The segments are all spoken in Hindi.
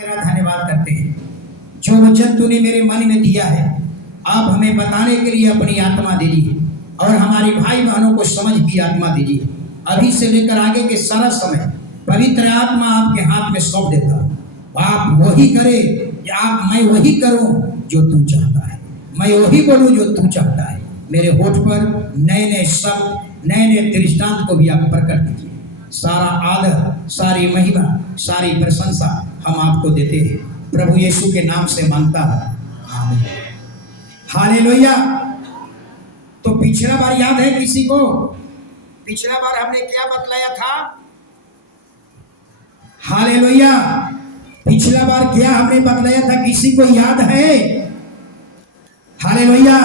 तेरा धन्यवाद करते हैं। जो वचन तूने मेरे मन में दिया है, आप हमें बताने के लिए अपनी आत्मा दीजिए और हमारी भाई बहनों को समझ की आत्मा दीजिए। अभी से लेकर आगे के सारा समय पवित्र आत्मा आपके हाथ में सौंप देता हूँ। आप वही करे या आप मैं वही करूं जो तू चाहता है, मैं वही बोलूं जो तू चाहता है। मेरे होठ पर नए नए शब्द, नए नए दृष्टांत को भी आप प्रकट कीजिए। सारा आदर, सारी महिमा, सारी प्रशंसा हम आपको देते हैं, प्रभु यीशु के नाम से मांगता है, आमीन। हालेलुया। तो पिछला बार याद है किसी को? पिछला बार हमने क्या बतलाया था? हालेलुया। पिछला बार क्या हमने बतलाया था, किसी को याद है? हालेलुया।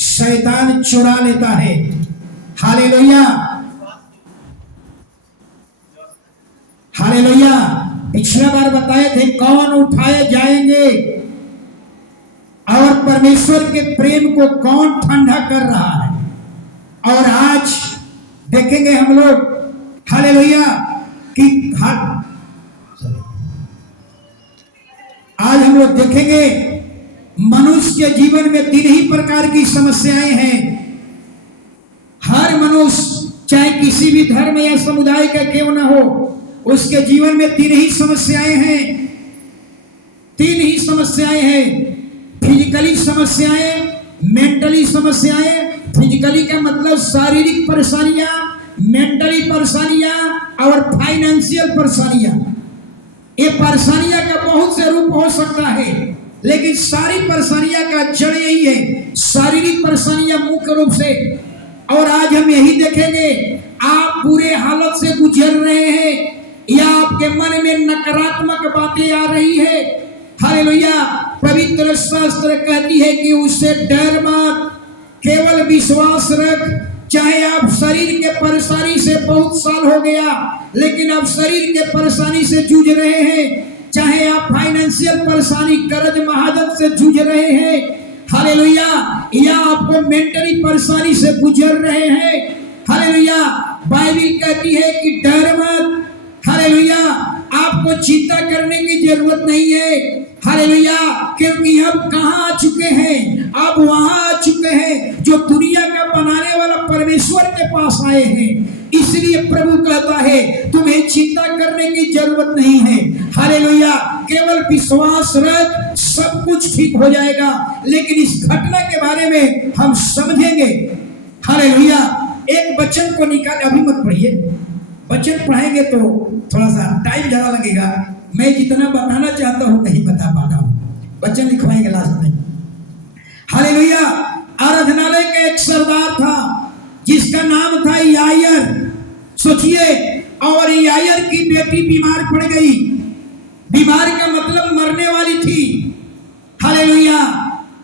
शैतान चुरा लेता है। Hallelujah, hallelujah. पिछला बार बताए थे कौन उठाए जाएंगे और परमेश्वर के प्रेम को कौन ठंडा कर रहा है। और आज देखेंगे हम लोग, हालेलुया, कि आज हम लोग देखेंगे मनुष्य के जीवन में 3 ही प्रकार की समस्याएं हैं। हर मनुष्य चाहे किसी भी धर्म या समुदाय का क्यों ना हो, उसके जीवन में 3 ही समस्याएं हैं। 3 ही समस्याएं हैं। फिजिकली समस्याएं, मेंटली समस्याएं। फिजिकली का मतलब शारीरिक परेशानियां, मेंटली परेशानियां और फाइनेंशियल परेशानियां। ये परेशानियां का बहुत से रूप हो सकता है, लेकिन सारी परेशानियां का जड़ यही है, शारीरिक परेशानियां मुख्य रूप से। और आज हम यही देखेंगे, आप बुरे हालत से गुजर रहे हैं या आपके मन में नकारात्मक बातें आ रही है। हालेलुया। पवित्र शास्त्र कहती है कि उससे डर मत, केवल विश्वास रख। चाहे आप शरीर के परेशानी से बहुत साल हो गया, लेकिन आप शरीर के परेशानी से जूझ रहे हैं, चाहे आप फाइनेंशियल परेशानी, कर्ज महाजन से जूझ रहे हैं, हालेलुया, या आपको मेंटली परेशानी से गुजर रहे हैं, हालेलुया, बाइबल कहती है कि डर मत। हालेलुया। आपको चिंता करने की जरूरत नहीं है। हालेलुया। क्योंकि हम कहाँ आ चुके हैं? आप वहां आ चुके हैं जो दुनिया का बनाने वाला परमेश्वर के पास आए हैं। इसलिए प्रभु कहता है तुम्हें चिंता करने की जरूरत नहीं है। हालेलुया। केवल विश्वास रख, सब कुछ ठीक हो जाएगा। लेकिन इस घटना के बारे में हम समझेंगे। हालेलुया। एक वचन को निकाल, अभी मत पढ़िए, वचन पढ़ाएंगे तो थोड़ा सा टाइम ज्यादा लगेगा। मैं जितना बताना चाहता हूं नहीं बता पाता हूं, वचन लिखवाएंगे लास्ट में। हालेलुया। आराधनालय का एक सरदार था जिसका नाम था यायर। सोचिए, और यायर की बेटी बीमार पड़ गई। बीमार का मतलब मरने वाली थी। हालेलुया।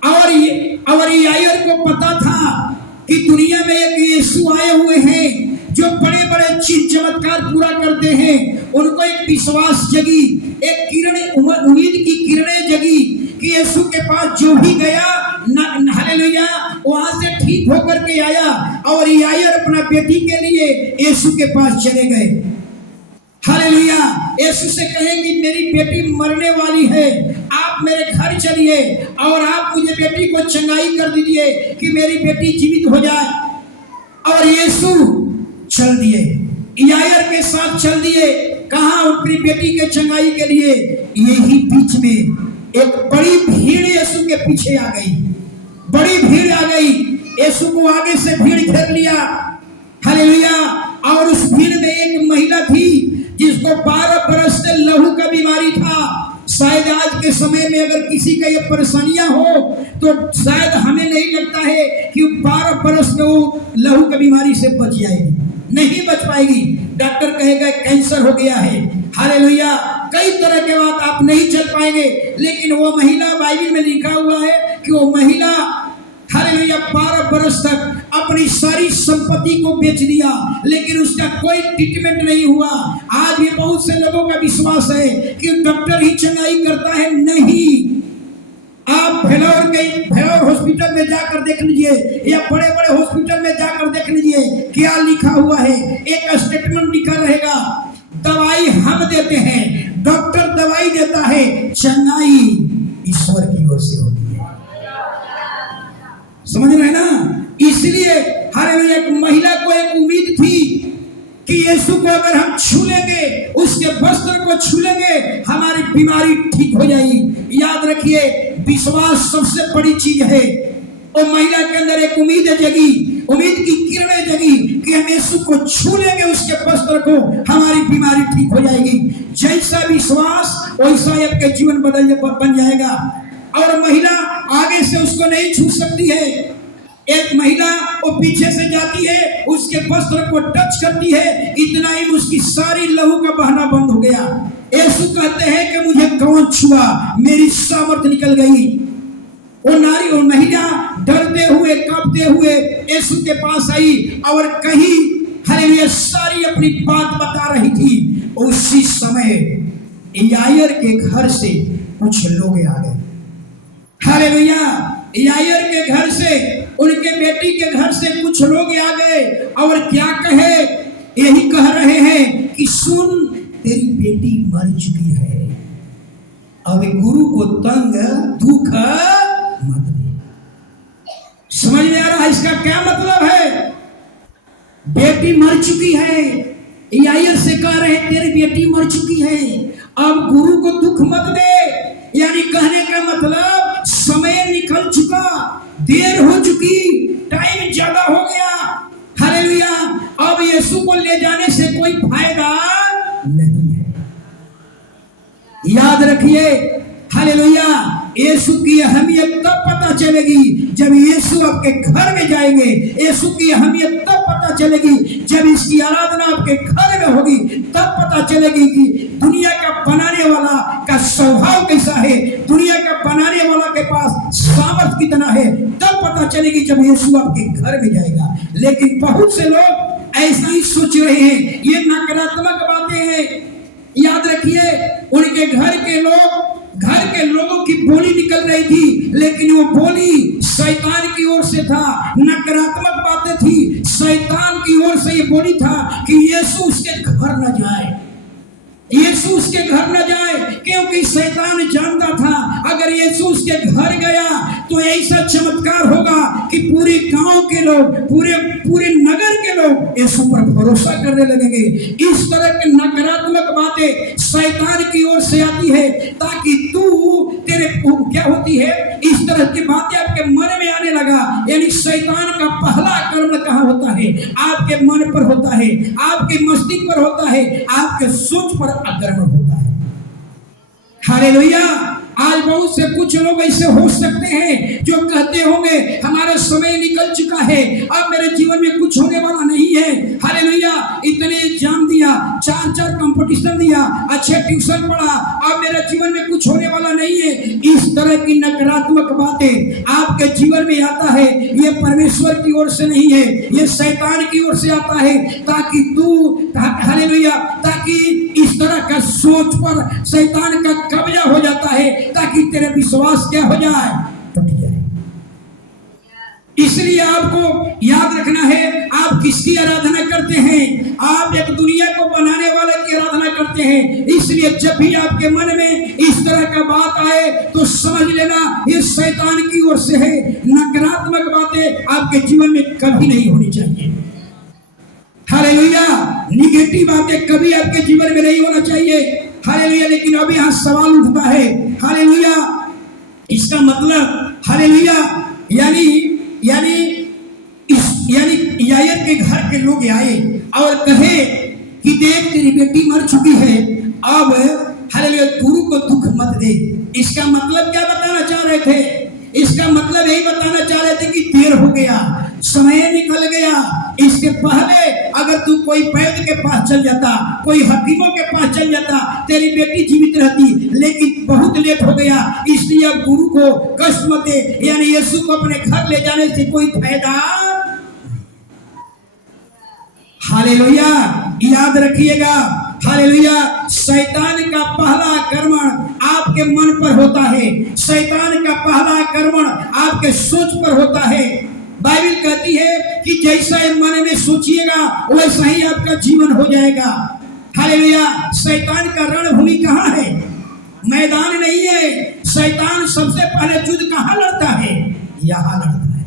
और यायर को पता था कि दुनिया में एक यीशु आए हुए हैं जो बड़े बड़े चीज चमत्कार पूरा करते हैं। उनको एक विश्वास जगी, एक किरण, उम्मीद की किरणें जगी कि यीशु के पास जो भी गया, हालेलुया, वहां से ठीक होकर के आया। और यायर अपना बेटी के लिए यीशु के पास चले गए। हालेलुया। यीशु से कहे कि मेरी बेटी मरने वाली है, आप मेरे घर चलिए और आप मुझे बेटी को चंगाई कर दीजिए कि मेरी बेटी जीवित हो जाए। और यीशु चल दिए, यायर के साथ चल दिए। कहा? अपनी बेटी के चंगाई के लिए। यही बीच में एक बड़ी भीड़ यीशु के पीछे आ गई। बड़ी भीड़ आ गई। यीशु को आगे से भीड़ घेर लिया। हालेलुया। और उस भीड़ में एक महिला थी जिसको 12 बरस से लहू का बीमारी था। शायद आज के समय में अगर किसी का ये परेशानियां हो तो शायद हमें नहीं लगता है कि 12 बरस में वो लहू की बीमारी से बच जाएगी। नहीं बच पाएगी। डॉक्टर कहेगा कैंसर हो गया है। हालेलुया। कई तरह के बात, आप नहीं चल पाएंगे। लेकिन वो महिला, बाइबल में लिखा हुआ है कि वो महिला, हालेलुया, 12 बरस तक अपनी सारी संपत्ति को बेच दिया, लेकिन उसका कोई ट्रीटमेंट नहीं हुआ। आज भी बहुत से लोगों का विश्वास है कि डॉक्टर ही चंगाई करता है। नहीं, आप भेलोर हॉस्पिटल में जाकर देख लीजिए या बड़े बड़े हॉस्पिटल में जाकर देख लीजिए क्या लिखा हुआ है। एक स्टेटमेंट लिखा रहेगा, दवाई हम देते हैं, डॉक्टर दवाई देता है, चंगाई ईश्वर की ओर से होती है। समझ रहे हैं ना? इसलिए हालेलुया, एक महिला को एक उम्मीद थी कि यीशु को अगर हम छू लेंगे, उसके वस्त्र को छू लेंगे, हमारी बीमारी ठीक हो जाएगी। याद रखिए, विश्वास सबसे बड़ी चीज है। और महिला के अंदर एक उम्मीद जगी, उम्मीद की किरणें जगी कि हम यीशु को छू लेंगे, उसके वस्त्र को, हमारी बीमारी ठीक हो जाएगी। जैसा विश्वास वैसा आपके जीवन बन जाएगा। और महिला आगे से उसको नहीं छू सकती है। एक महिला वो पीछे से जाती है, उसके वस्त्र को टच करती है, इतना ही उसकी सारी लहू का बहना बंद हो गया। यीशु कहते हैं कि मुझे कौन छुआ, मेरी सामर्थ निकल गई। वो नारी और महिला डरते हुए कांपते हुए यीशु के पास आई और कहीं हालेलुया सारी अपनी बात बता रही थी। उसी समय यायर के घर से कुछ लोग आ गए। हालेलुया, यायर के घर से, उनके बेटी के घर से कुछ लोग आ गए और क्या कहे, यही कह रहे हैं कि सुन, तेरी बेटी मर चुकी है, अब गुरु को तंग दुख मत दे। समझ में आ रहा है इसका क्या मतलब है? बेटी मर चुकी है, यायर से कह रहे तेरी बेटी मर चुकी है, अब गुरु को दुख मत दे। यानी कहने का मतलब समय निकल चुका, देर हो चुकी, टाइम ज्यादा हो गया। हालेलुया, अब यीशु को ले जाने से कोई फायदा नहीं है। याद रखिए, हालेलुया, यीशु की अहमियत तब पता चलेगी जब यीशु आपके घर में जाएंगे। यीशु की अहमियत तब पता चलेगी जब इसकी आराधना आपके घर में होगी। तब पता चलेगी कि दुनिया का बनाने वाला का स्वभाव कैसा है, दुनिया का बनाने वाला के पास सामर्थ कितना है। तब पता चलेगी जब यीशु आपके घर में जाएगा। लेकिन बहुत से लोग ऐसा ही सोच रहे हैं, ये नकारात्मक बातें हैं। याद रखिए, उनके घर के लोगों की बोली निकल रही थी, लेकिन वो बोली शैतान की ओर से था, नकारात्मक बातें थी। शैतान की ओर से ये बोली था कि यीशु उसके घर न जाए, यीशु उसके घर न जाए, क्योंकि शैतान जानता था अगर यीशु उसके घर गया तो ऐसा चमत्कार होगा कि पूरे गांव के लोग, पूरे नगर के लोग यीशु पर भरोसा करने लगेंगे। इस तरह की नकारात्मक बातें शैतान की ओर से आती है ताकि तेरे क्या होती है, इस तरह की बातें आपके मन में आने लगा। यानी शैतान का पहला कर्म कहाँ होता है? आपके मन पर होता है, आपके मस्तिष्क पर होता है, आपके सोच पर आक्रमण होता है। हालेलुया, आज बहुत से कुछ लोग ऐसे हो सकते हैं जो कहते होंगे हमारा समय निकल चुका है, अब मेरे जीवन में कुछ होने वाला नहीं है। हालेलुया, इतने एग्जाम दिया, 4 कंपटीशन दिया, अच्छे ट्यूशन पढ़ा, अब मेरे जीवन में कुछ होने वाला नहीं है। इस तरह की नकारात्मक बातें आपके जीवन में आता है, ये परमेश्वर की ओर से नहीं है, ये शैतान की ओर से आता है ताकि हालेलुया, ताकि इस तरह का सोच पर शैतान का कब्जा हो जाता है ताकि तेरे विश्वास क्या हो जाए, टूट जाए। इसलिए आपको याद रखना है, आप किसकी आराधना करते हैं? आप एक दुनिया को बनाने वाले की आराधना करते हैं। इसलिए जब भी आपके मन में इस तरह का बात आए तो समझ लेना ये शैतान की ओर से है। नकारात्मक बातें आपके जीवन में कभी नहीं होनी चाहिए। हालेलुया, निगेटिव बातें कभी आपके जीवन में नहीं होना चाहिए। हालेलुया, लेकिन अभी यहाँ सवाल उठता है, हालेलुया, इसका मतलब हालेलुया यानी यायर के घर के लोग आए और कहे कि देख तेरी बेटी मर चुकी है, अब हालेलुया गुरु को दुख मत दे। इसका मतलब क्या बताना चाह रहे थे? इसका मतलब यही बताना चाह रहे थे कि देर हो गया, समय निकल गया। इसके पहले अगर तू कोई वैद्य के पास चल जाता, कोई हकीमों के पास चल जाता, तेरी बेटी जीवित रहती, लेकिन बहुत लेट हो गया। इसलिए अब गुरु को कष्ट मत दे, यानी यीशु को अपने घर ले जाने से कोई फायदा। हालेलुया, याद रखिएगा, हालेलुया, शैतान का पहला आक्रमण आपके मन पर होता है, शैतान का पहला आक्रमण आपके सोच पर होता है। बाइबल कहती है कि जैसा मन में सोचिएगा वैसा ही आपका जीवन हो जाएगा। हालेलुया। शैतान का रणभूमि कहाँ है? मैदान नहीं है। शैतान सबसे पहले युद्ध कहाँ लड़ता है? यहाँ लड़ता है,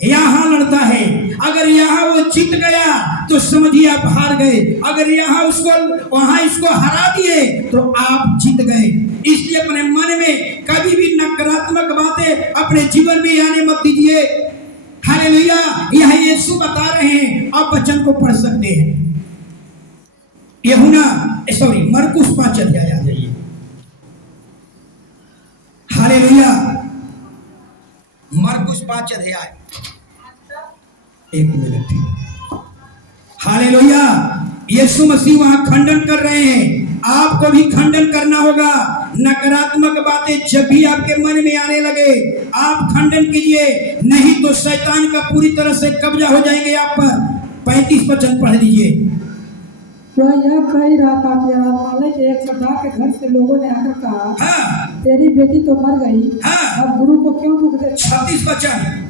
यहाँ लड़ता है। अगर यहाँ वो जीत गया तो समझिए आप हार गए। अगर यहाँ उसको वहां इसको हरा दिए तो आप जीत गए। इसलिए अपने मन में कभी भी नकारात्मक बातें अपने जीवन में आने मत दीजिए। हालेलुया। यह यीशु बता रहे हैं, आप वचन को पढ़ सकते हैं। मरकुस 5 अध्याय आ जाइए। हालेलुया। मरकुस 5 अध्याय, एक मिनट। हालेलुया। यीशु मसीह वहां खंडन कर रहे हैं। आपको भी खंडन करना होगा। नकारात्मक बातें जब भी आपके मन में आने लगे आप खंडन कीजिए, नहीं तो शैतान का पूरी तरह से कब्जा हो जाएंगे आप पर। 35 वचन पढ़ लीजिए। वह यह कह ही रहा था कि आराधनालय के एक सरदार के घर से लोगों ने आकर कहा, हाँ, तेरी बेटी तो मर गई, हाँ, अब गुरु को क्यों दुख देता? 36 वचन।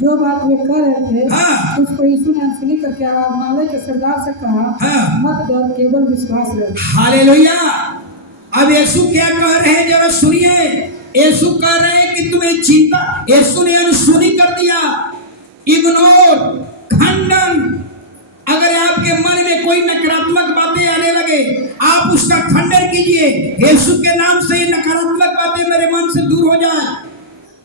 जो बात वे कह रहे थे, हाँ, उसको यीशु ने अनसुनी करके आराधनालय के सरदार से कहा, हाँ, मत डर, केवल विश्वास रख। हालेलुया। अब यीशु क्या कह रहे हैं जरा सुनिए। यीशु कह रहे हैं कि तुम्हें चिंता, यीशु ने अनसुनी कर दिया, इग्नोर, खंडन। अगर आपके मन में कोई नकारात्मक बातें आने लगे आप उसका खंडन कीजिए। यीशु के नाम से ये नकारात्मक बातें मेरे मन से दूर हो जाए।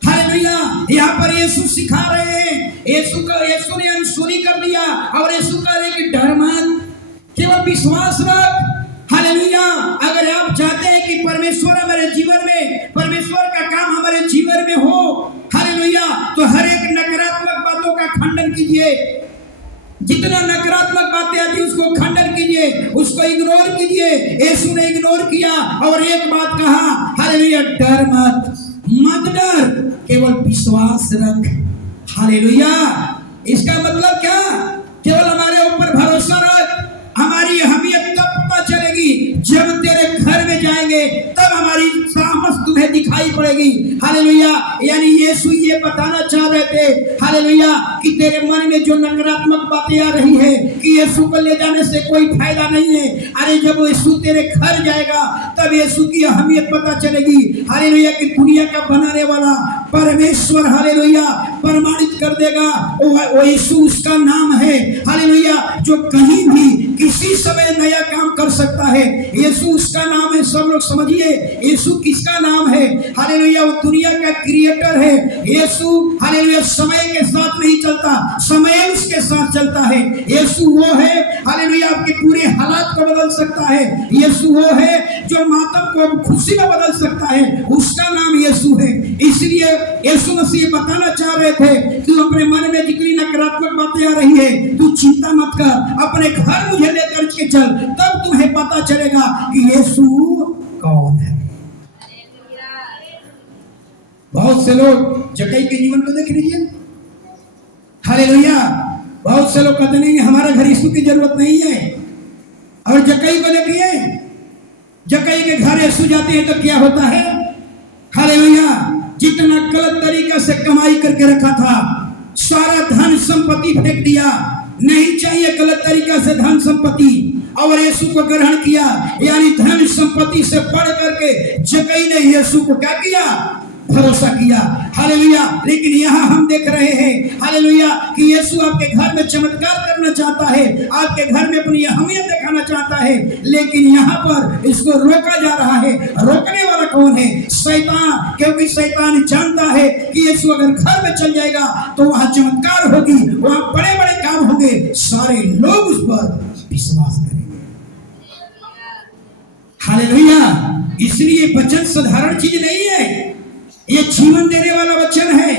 हालेलुया। यहाँ पर यीशु सिखा रहे हैं। यीशु ने अनसुनी कर दिया और यीशु कह रहे कि डर मत, केवल विश्वास रख। हालेलुया। अगर आप चाहते हैं कि परमेश्वर हमारे जीवन में, परमेश्वर का काम हमारे जीवन में हो, हालेलुया, तो हर एक नकारात्मक बातों का खंडन कीजिए। जितना नकारात्मक बातें आती है उसको खंडन कीजिए, उसको इग्नोर कीजिए। यीशु ने इग्नोर किया और एक बात कहा, हालेलुया, डर मत, मत डर, केवल विश्वास रख। हालेलुया। इसका मतलब क्या? केवल हमारे ऊपर भरोसा रख। हमारी अहमियत तब पता चलेगी जब तेरे घर में जाएंगे, तब हमारी सामर्थ तुम्हें दिखाई पड़ेगी। हालेलुया। यानी यीशु ये बताना चाह रहे थे, हालेलुया, कि तेरे मन में जो नकारात्मक बातें आ रही है कि यीशु को ले जाने से कोई फायदा नहीं है। अरे जब यीशु तेरे घर जाएगा तब यीशु की अहमियत पता चलेगी। हालेलुया। कि दुनिया का बनाने वाला परमेश्वर, हालेलुया, प्रमाणित कर देगा वो यीशु उसका नाम है। हालेलुया। जो कहीं भी किसी समय नया काम कर सकता है, यीशु उसका नाम है। सब लोग समझिए, यीशु किसका नाम है? हालेलुया। वो दुनिया का क्रिएटर है। यीशु, हालेलुया, समय के साथ नहीं चलता, समय उसके साथ चलता है। यीशु वो है, हालेलुया, आपके पूरे हालात को बदल सकता है। यीशु वो है जो मातम को खुशी में बदल सकता है, उसका नाम यीशु है। इसलिए यीशु मसीह बताना चाह रहे थे कि अपने मन में जितनी नकारात्मक बातें आ रही है तू चिंता मत कर, अपने घर मुझे लेकर के चल, तब तुम्हें पता चलेगा कि यीशु कौन है। बहुत से लोग जक्कई के जीवन को देख लीजिए। हालेलुया। बहुत से लोग कहते नहीं हमारे घर यीशु की जरूरत नहीं है। और जक्कई को देखिए, जक्कई के घर यीशु जाते हैं तो क्या होता है? हालेलुया। जितना गलत तरीका से कमाई करके रखा था, सारा धन संपत्ति फेंक दिया। नहीं चाहिए गलत तरीका से धन संपत्ति, और यीशु को ग्रहण किया। यानी धन संपत्ति से बढ़ करके जक्कई ने यीशु को क्या किया? भरोसा किया। हालेलुया। लेकिन यहाँ हम देख रहे हैं, हालेलुया, कि यीशु आपके घर में चमत्कार करना चाहता है, आपके घर में अपनी अहमियत दिखाना चाहता है, लेकिन यहाँ पर इसको रोका जा रहा है। रोकने वाला कौन है? शैतान। क्योंकि शैतान जानता है कि यीशु अगर घर में चल जाएगा तो वहाँ चमत्कार होगी, वहाँ बड़े बड़े काम होंगे, सारे लोग उस पर विश्वास करेंगे। हालेलुया। इसलिए वचन साधारण चीज नहीं है, ये जीवन देने वाला वचन है।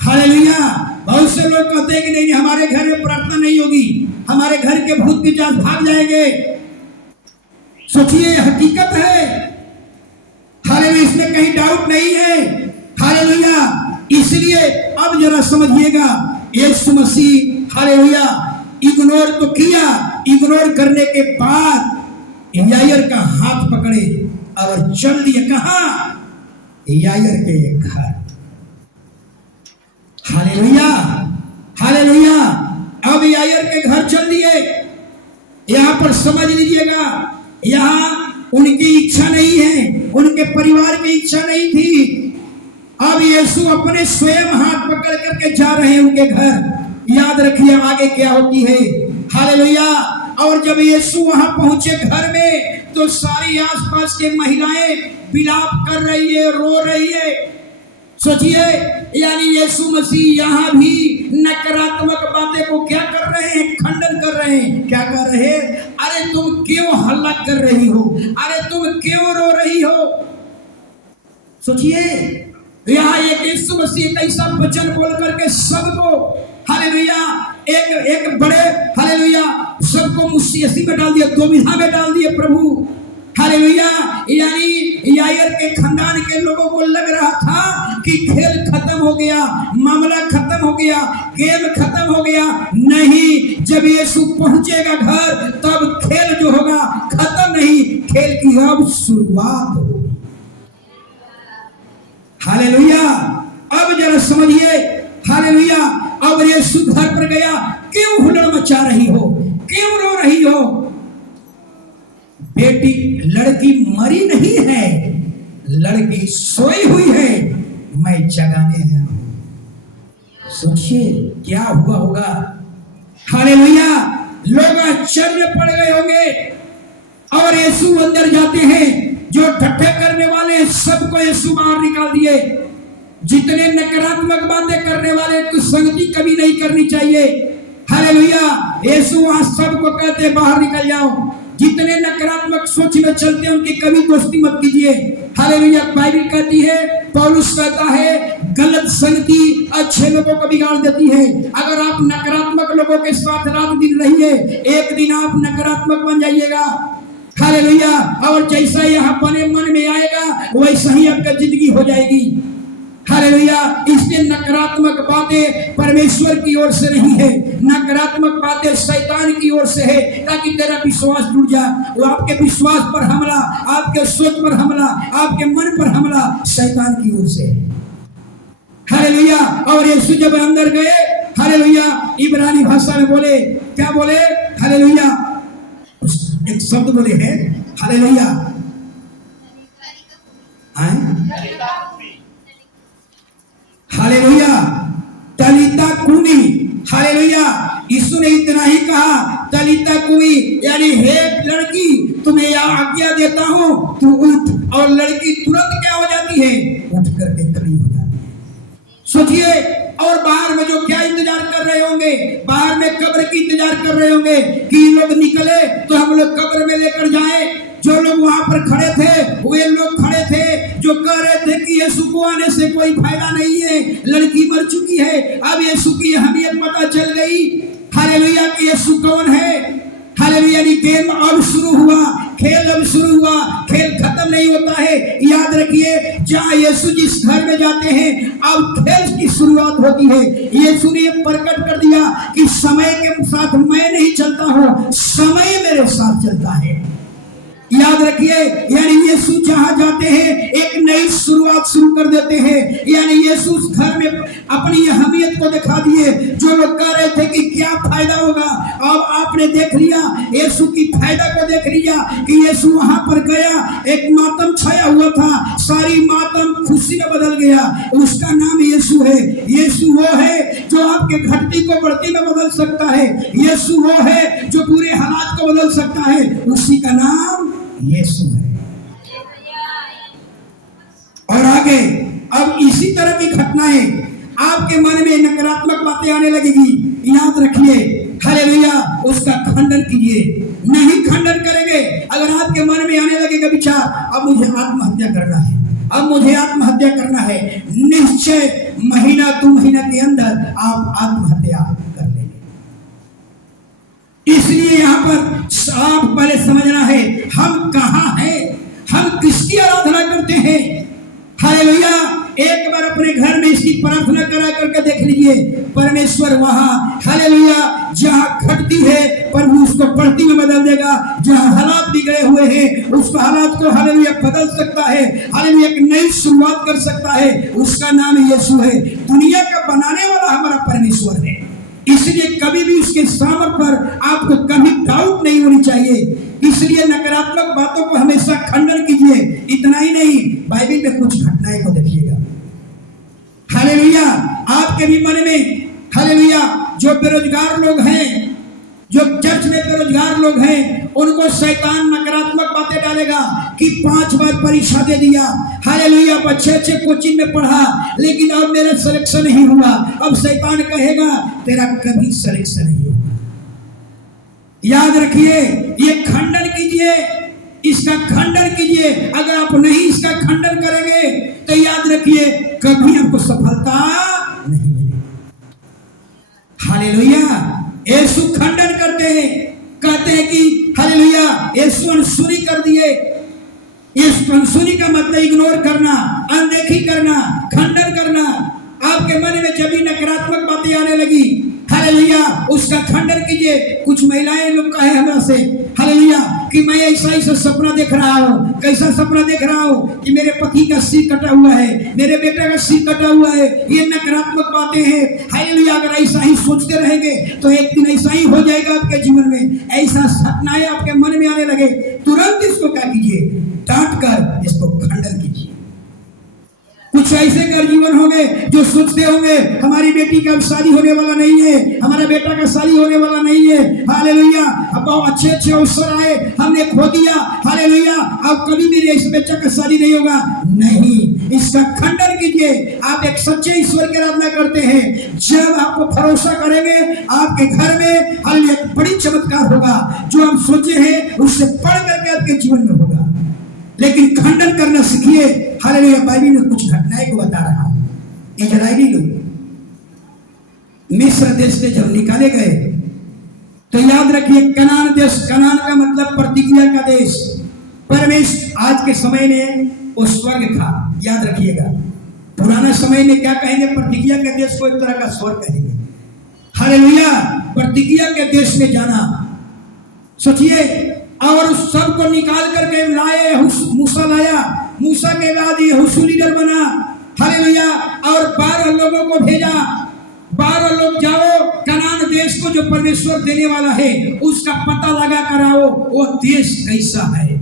हालेलुया। बहुत से लोग कहते हैं कि नहीं हमारे घर में प्रार्थना नहीं होगी, हमारे घर के भूत पिशाच भाग जाएंगे। सोचिए, हकीकत है। हालेलुया। इसमें कहीं डाउट नहीं है। हालेलुया। इसलिए अब जरा समझिएगा, यीशु मसीह, हालेलुया, इग्नोर तो किया, इग्नोर करने के बाद यायर का हाथ पकड़े और चल दिए। कहां? यायर के घर। हालेलुया। हालेलुया। अब यायर के घर चल दिए। यहाँ पर समझ लीजिएगा, यहाँ उनकी इच्छा नहीं है, उनके परिवार की इच्छा नहीं थी। अब यीशु अपने स्वयं हाथ पकड़ करके जा रहे हैं उनके घर। याद रखिए आगे क्या होती है। हालेलुया। और जब यीशु वहां पहुंचे घर में, तो सारी आसपास के महिलाएं विलाप कर रही है, रो रही है। सोचिए, यानी यीशु मसीह यहाँ भी नकारात्मक बातें को क्या कर रहे हैं, खंडन कर रहे हैं। क्या कर रहे हैं? अरे तुम क्यों हल्ला कर रही हो, अरे तुम क्यों रो रही हो। सोचिए, यहाँ एक यीशु मसीह एक ऐसा वचन बोल करके सबको हालेलुया एक बड़े हालेलुया सबको मुसीबत में डाल दिया, दुविधा में डाल दिए प्रभु। हालेलुया। यानी यायर के खानदान के लोगों को लग रहा था कि खेल खत्म हो गया, मामला खत्म हो गया, गेम खत्म हो गया। नहीं, जब यीशु पहुंचेगा घर, तब खेल जो होगा खत्म नहीं, खेल की अब शुरुआत होगी। हालेलुया। अब जरा समझिए, हालेलुया। अब यीशु घर पर गया, क्यों हुल्लड़ मचा रही हो, क्यों रो रही हो? बेटी, लड़की मरी नहीं है, लड़की सोई हुई है, मैं जगाने आया हूं। सोचिए क्या हुआ होगा। हालेलुया। लोग आश्चर्य पड़ गए होंगे। और यीशु अंदर जाते हैं, जो ठट्ठे करने वाले सबको यीशु बाहर निकाल दिए। जितने नकारात्मक बातें करने वाले की संगति कभी नहीं करनी चाहिए। हालेलुया। यीशु वहां सबको कहते बाहर निकल जाओ। जितने नकारात्मक सोच में चलते हैं उनकी कभी दोस्ती मत कीजिए। हालेलुया। बाइबल कहती है, पौलुस कहता है, गलत संगति अच्छे लोगों को बिगाड़ देती है। अगर आप नकारात्मक लोगों के साथ रात दिन रहिए, एक दिन आप नकारात्मक बन जाइएगा। हालेलुया। और जैसा यह अपने मन में आएगा, वैसा ही आपका जिंदगी हो जाएगी। हालेलुया। इसलिए नकारात्मक बातें परमेश्वर की ओर से नहीं है, नकारात्मक बातें शैतान की ओर से है, ताकि तेरा विश्वास टूट जाए। वो आपके विश्वास पर हमला, आपके सोच पर हमला, आपके मन पर हमला शैतान की ओर से है। हालेलुया। और यीशु जब अंदर गए, हालेलुया, इब्रानी भाषा में बोले, क्या बोले? हालेलुया। एक शब्द बोले हैं, हालेलुया। हालेलुया। तलीता कुमी। हालेलुया। यीशु ने इतना ही कहा, तलीता कुमी, यानी हे लड़की, तुम्हें यह आज्ञा देता हूं, तू उठ। और लड़की तुरंत क्या हो जाती है? उठ करके खड़ी हो जाती है। सोचिए, और बाहर में जो क्या इंतजार कर रहे होंगे, बाहर में कब्र की इंतजार कर रहे होंगे कि लोग निकले तो हम लोग कब्र में लेकर जाएं। जो लोग वहां पर खड़े थे, वे लोग खड़े थे जो कह रहे थे कि यीशु को आने से कोई फायदा नहीं है, लड़की मर चुकी है। अब यीशु की अहमियत पता चल गई। हालेलुया कि यीशु कौन है। हालेलुया। गेम अब शुरू हुआ, खेल अब शुरू हुआ, खेल खत्म नहीं होता है। याद रखिए, जहाँ यीशु जिस घर में जाते हैं, अब खेल की शुरुआत होती है। यीशु ने प्रकट कर दिया कि समय के साथ मैं नहीं चलता हूँ, समय मेरे साथ चलता है। याद रखिए, यानी यीशु जहां जाते हैं, एक नई शुरुआत शुरू कर देते हैं। यानी यीशु उस घर में अपनी अहमियत को दिखा दिए। जो लोग कह रहे थे कि क्या फायदा होगा, अब आपने देख लिया, यीशु की फायदा को देख लिया कि यीशु वहां पर गया, एक मातम छाया हुआ था, सारी मातम खुशी में बदल गया। उसका नाम यीशु है। यीशु वो है जो आपके घटती को बढ़ती में बदल सकता है। यीशु वो है जो पूरे हालात को बदल सकता है। उसी का नाम यीशु है। और आगे अब इसी तरह की घटनाएं आपके मन में नकारात्मक बातें आने लगेगी, याद रखिए। हालेलुया। उसका खंडन कीजिए। नहीं खंडन करेंगे। अगर आपके मन में आने लगेगा विचार, अब मुझे आत्महत्या करना है, अब मुझे आत्महत्या करना है, निश्चय महीना 2 महीना के अंदर आप आत्महत्या कर लेंगे। इसलिए यहाँ पर आप पहले समझना है, हम कहाँ हैं, हम किसकी आराधना करते हैं। हालेलुया। एक बार अपने घर में इसकी प्रार्थना करा करके देख लीजिए। परमेश्वर वहां, हालेलुया, जहां घटती है प्रभु उसको बढ़ती में बदल देगा। जहां हालात बिगड़े हुए हैं, उसको हालात को हालेलुया बदल सकता है। हालेलुया एक नई शुरुआत कर सकता है। उसका नाम यीशु है। दुनिया का बनाने वाला हमारा परमेश्वर है। इसलिए कभी भी उसके सामर्थ पर आपको कभी डाउट नहीं होनी चाहिए। इसलिए नकारात्मक बातों को हमेशा खंडन कीजिए। इतना ही नहीं, बाइबल में कुछ घटनाएं को देखिएगा। हालेलुया। आपके भी मन में, हालेलुया, जो बेरोजगार लोग हैं, जो चर्च में बेरोजगार लोग हैं, उनको शैतान नकारात्मक बातें डालेगा कि 5 बार परीक्षा दे दिया, हालेलुया, अच्छे कोचिंग में पढ़ा, लेकिन अब मेरा सिलेक्शन नहीं हुआ। अब शैतान कहेगा तेरा कभी सिलेक्शन नहीं होगा। याद रखिए, ये खंडन कीजिए, इसका खंडन कीजिए। अगर आप नहीं इसका खंडन करेंगे तो याद रखिए कभी आपको सफलता नहीं मिलेगी। हालेलुया। यीशु खंडन करते हैं, कहते हैं कि हालेलुया, यीशु अनसुनी कर दिए। यीशु अनसुनी का मतलब इग्नोर करना, अनदेखी करना, खंडन करना। आपके मन में जब भी नकारात्मक बातें आने लगी, हालेलुया, उसका खंडन कीजिए। कुछ महिलाएं लोग कहे हमरा से, हालेलुया, कि मैं ऐसा सपना देख रहा हूँ। कैसा सपना देख रहा हूँ? कि मेरे पति का सिर कटा हुआ है, मेरे बेटे का सिर कटा हुआ है। ये नकारात्मक बातें हैं। हालेलुया, अगर ऐसा ही सोचते रहेंगे तो एक दिन ऐसा ही हो जाएगा आपके जीवन में। ऐसा सपनाएं आपके मन में आने लगे, तुरंत इसको क्या कीजिए? डांट कर इसको खंडन कीजिए। कुछ ऐसे घर जीवन होंगे जो सोचते होंगे हमारी बेटी का शादी होने वाला नहीं है, हमारा बेटा का शादी होने वाला नहीं है। हालेलुया, अब अच्छे अवसर आए, हमने खो दिया। हालेलुया, अब कभी मेरे इस बच्चा का शादी नहीं होगा। नहीं, इसका खंडन कीजिए। आप एक सच्चे ईश्वर की आराधना करते हैं। जब आपको भरोसा करेंगे, आपके घर में हालेलुया बड़ी चमत्कार होगा। जो आप सोचे हैं उससे बढ़ करके आपके जीवन में होगा। लेकिन खंडन करना सीखिए। हालेलुया, बाइबल में कुछ घटनाएं को बता रहा हूं। इजरायली लोग मिस्र देश से जब निकाले गए तो याद रखिए कनान देश, कनान का मतलब प्रतिज्ञा का देश। परमेश्वर आज के समय में वो स्वर्ग था, याद रखिएगा। पुराना समय में क्या कहेंगे? प्रतिज्ञा के देश को एक तरह का स्वर्ग कहेंगे। हालेलुया, प्रतिज्ञा के देश में जाना। सोचिए, और उस सब को निकाल करके लाए, मूसा लाया। मूसा के बाद यहोशू लीडर बना। हालेलुया, और 12 लोगों को भेजा। 12 लोग जाओ, कनान देश को जो परमेश्वर देने वाला है उसका पता लगा कर आओ, वो देश कैसा है।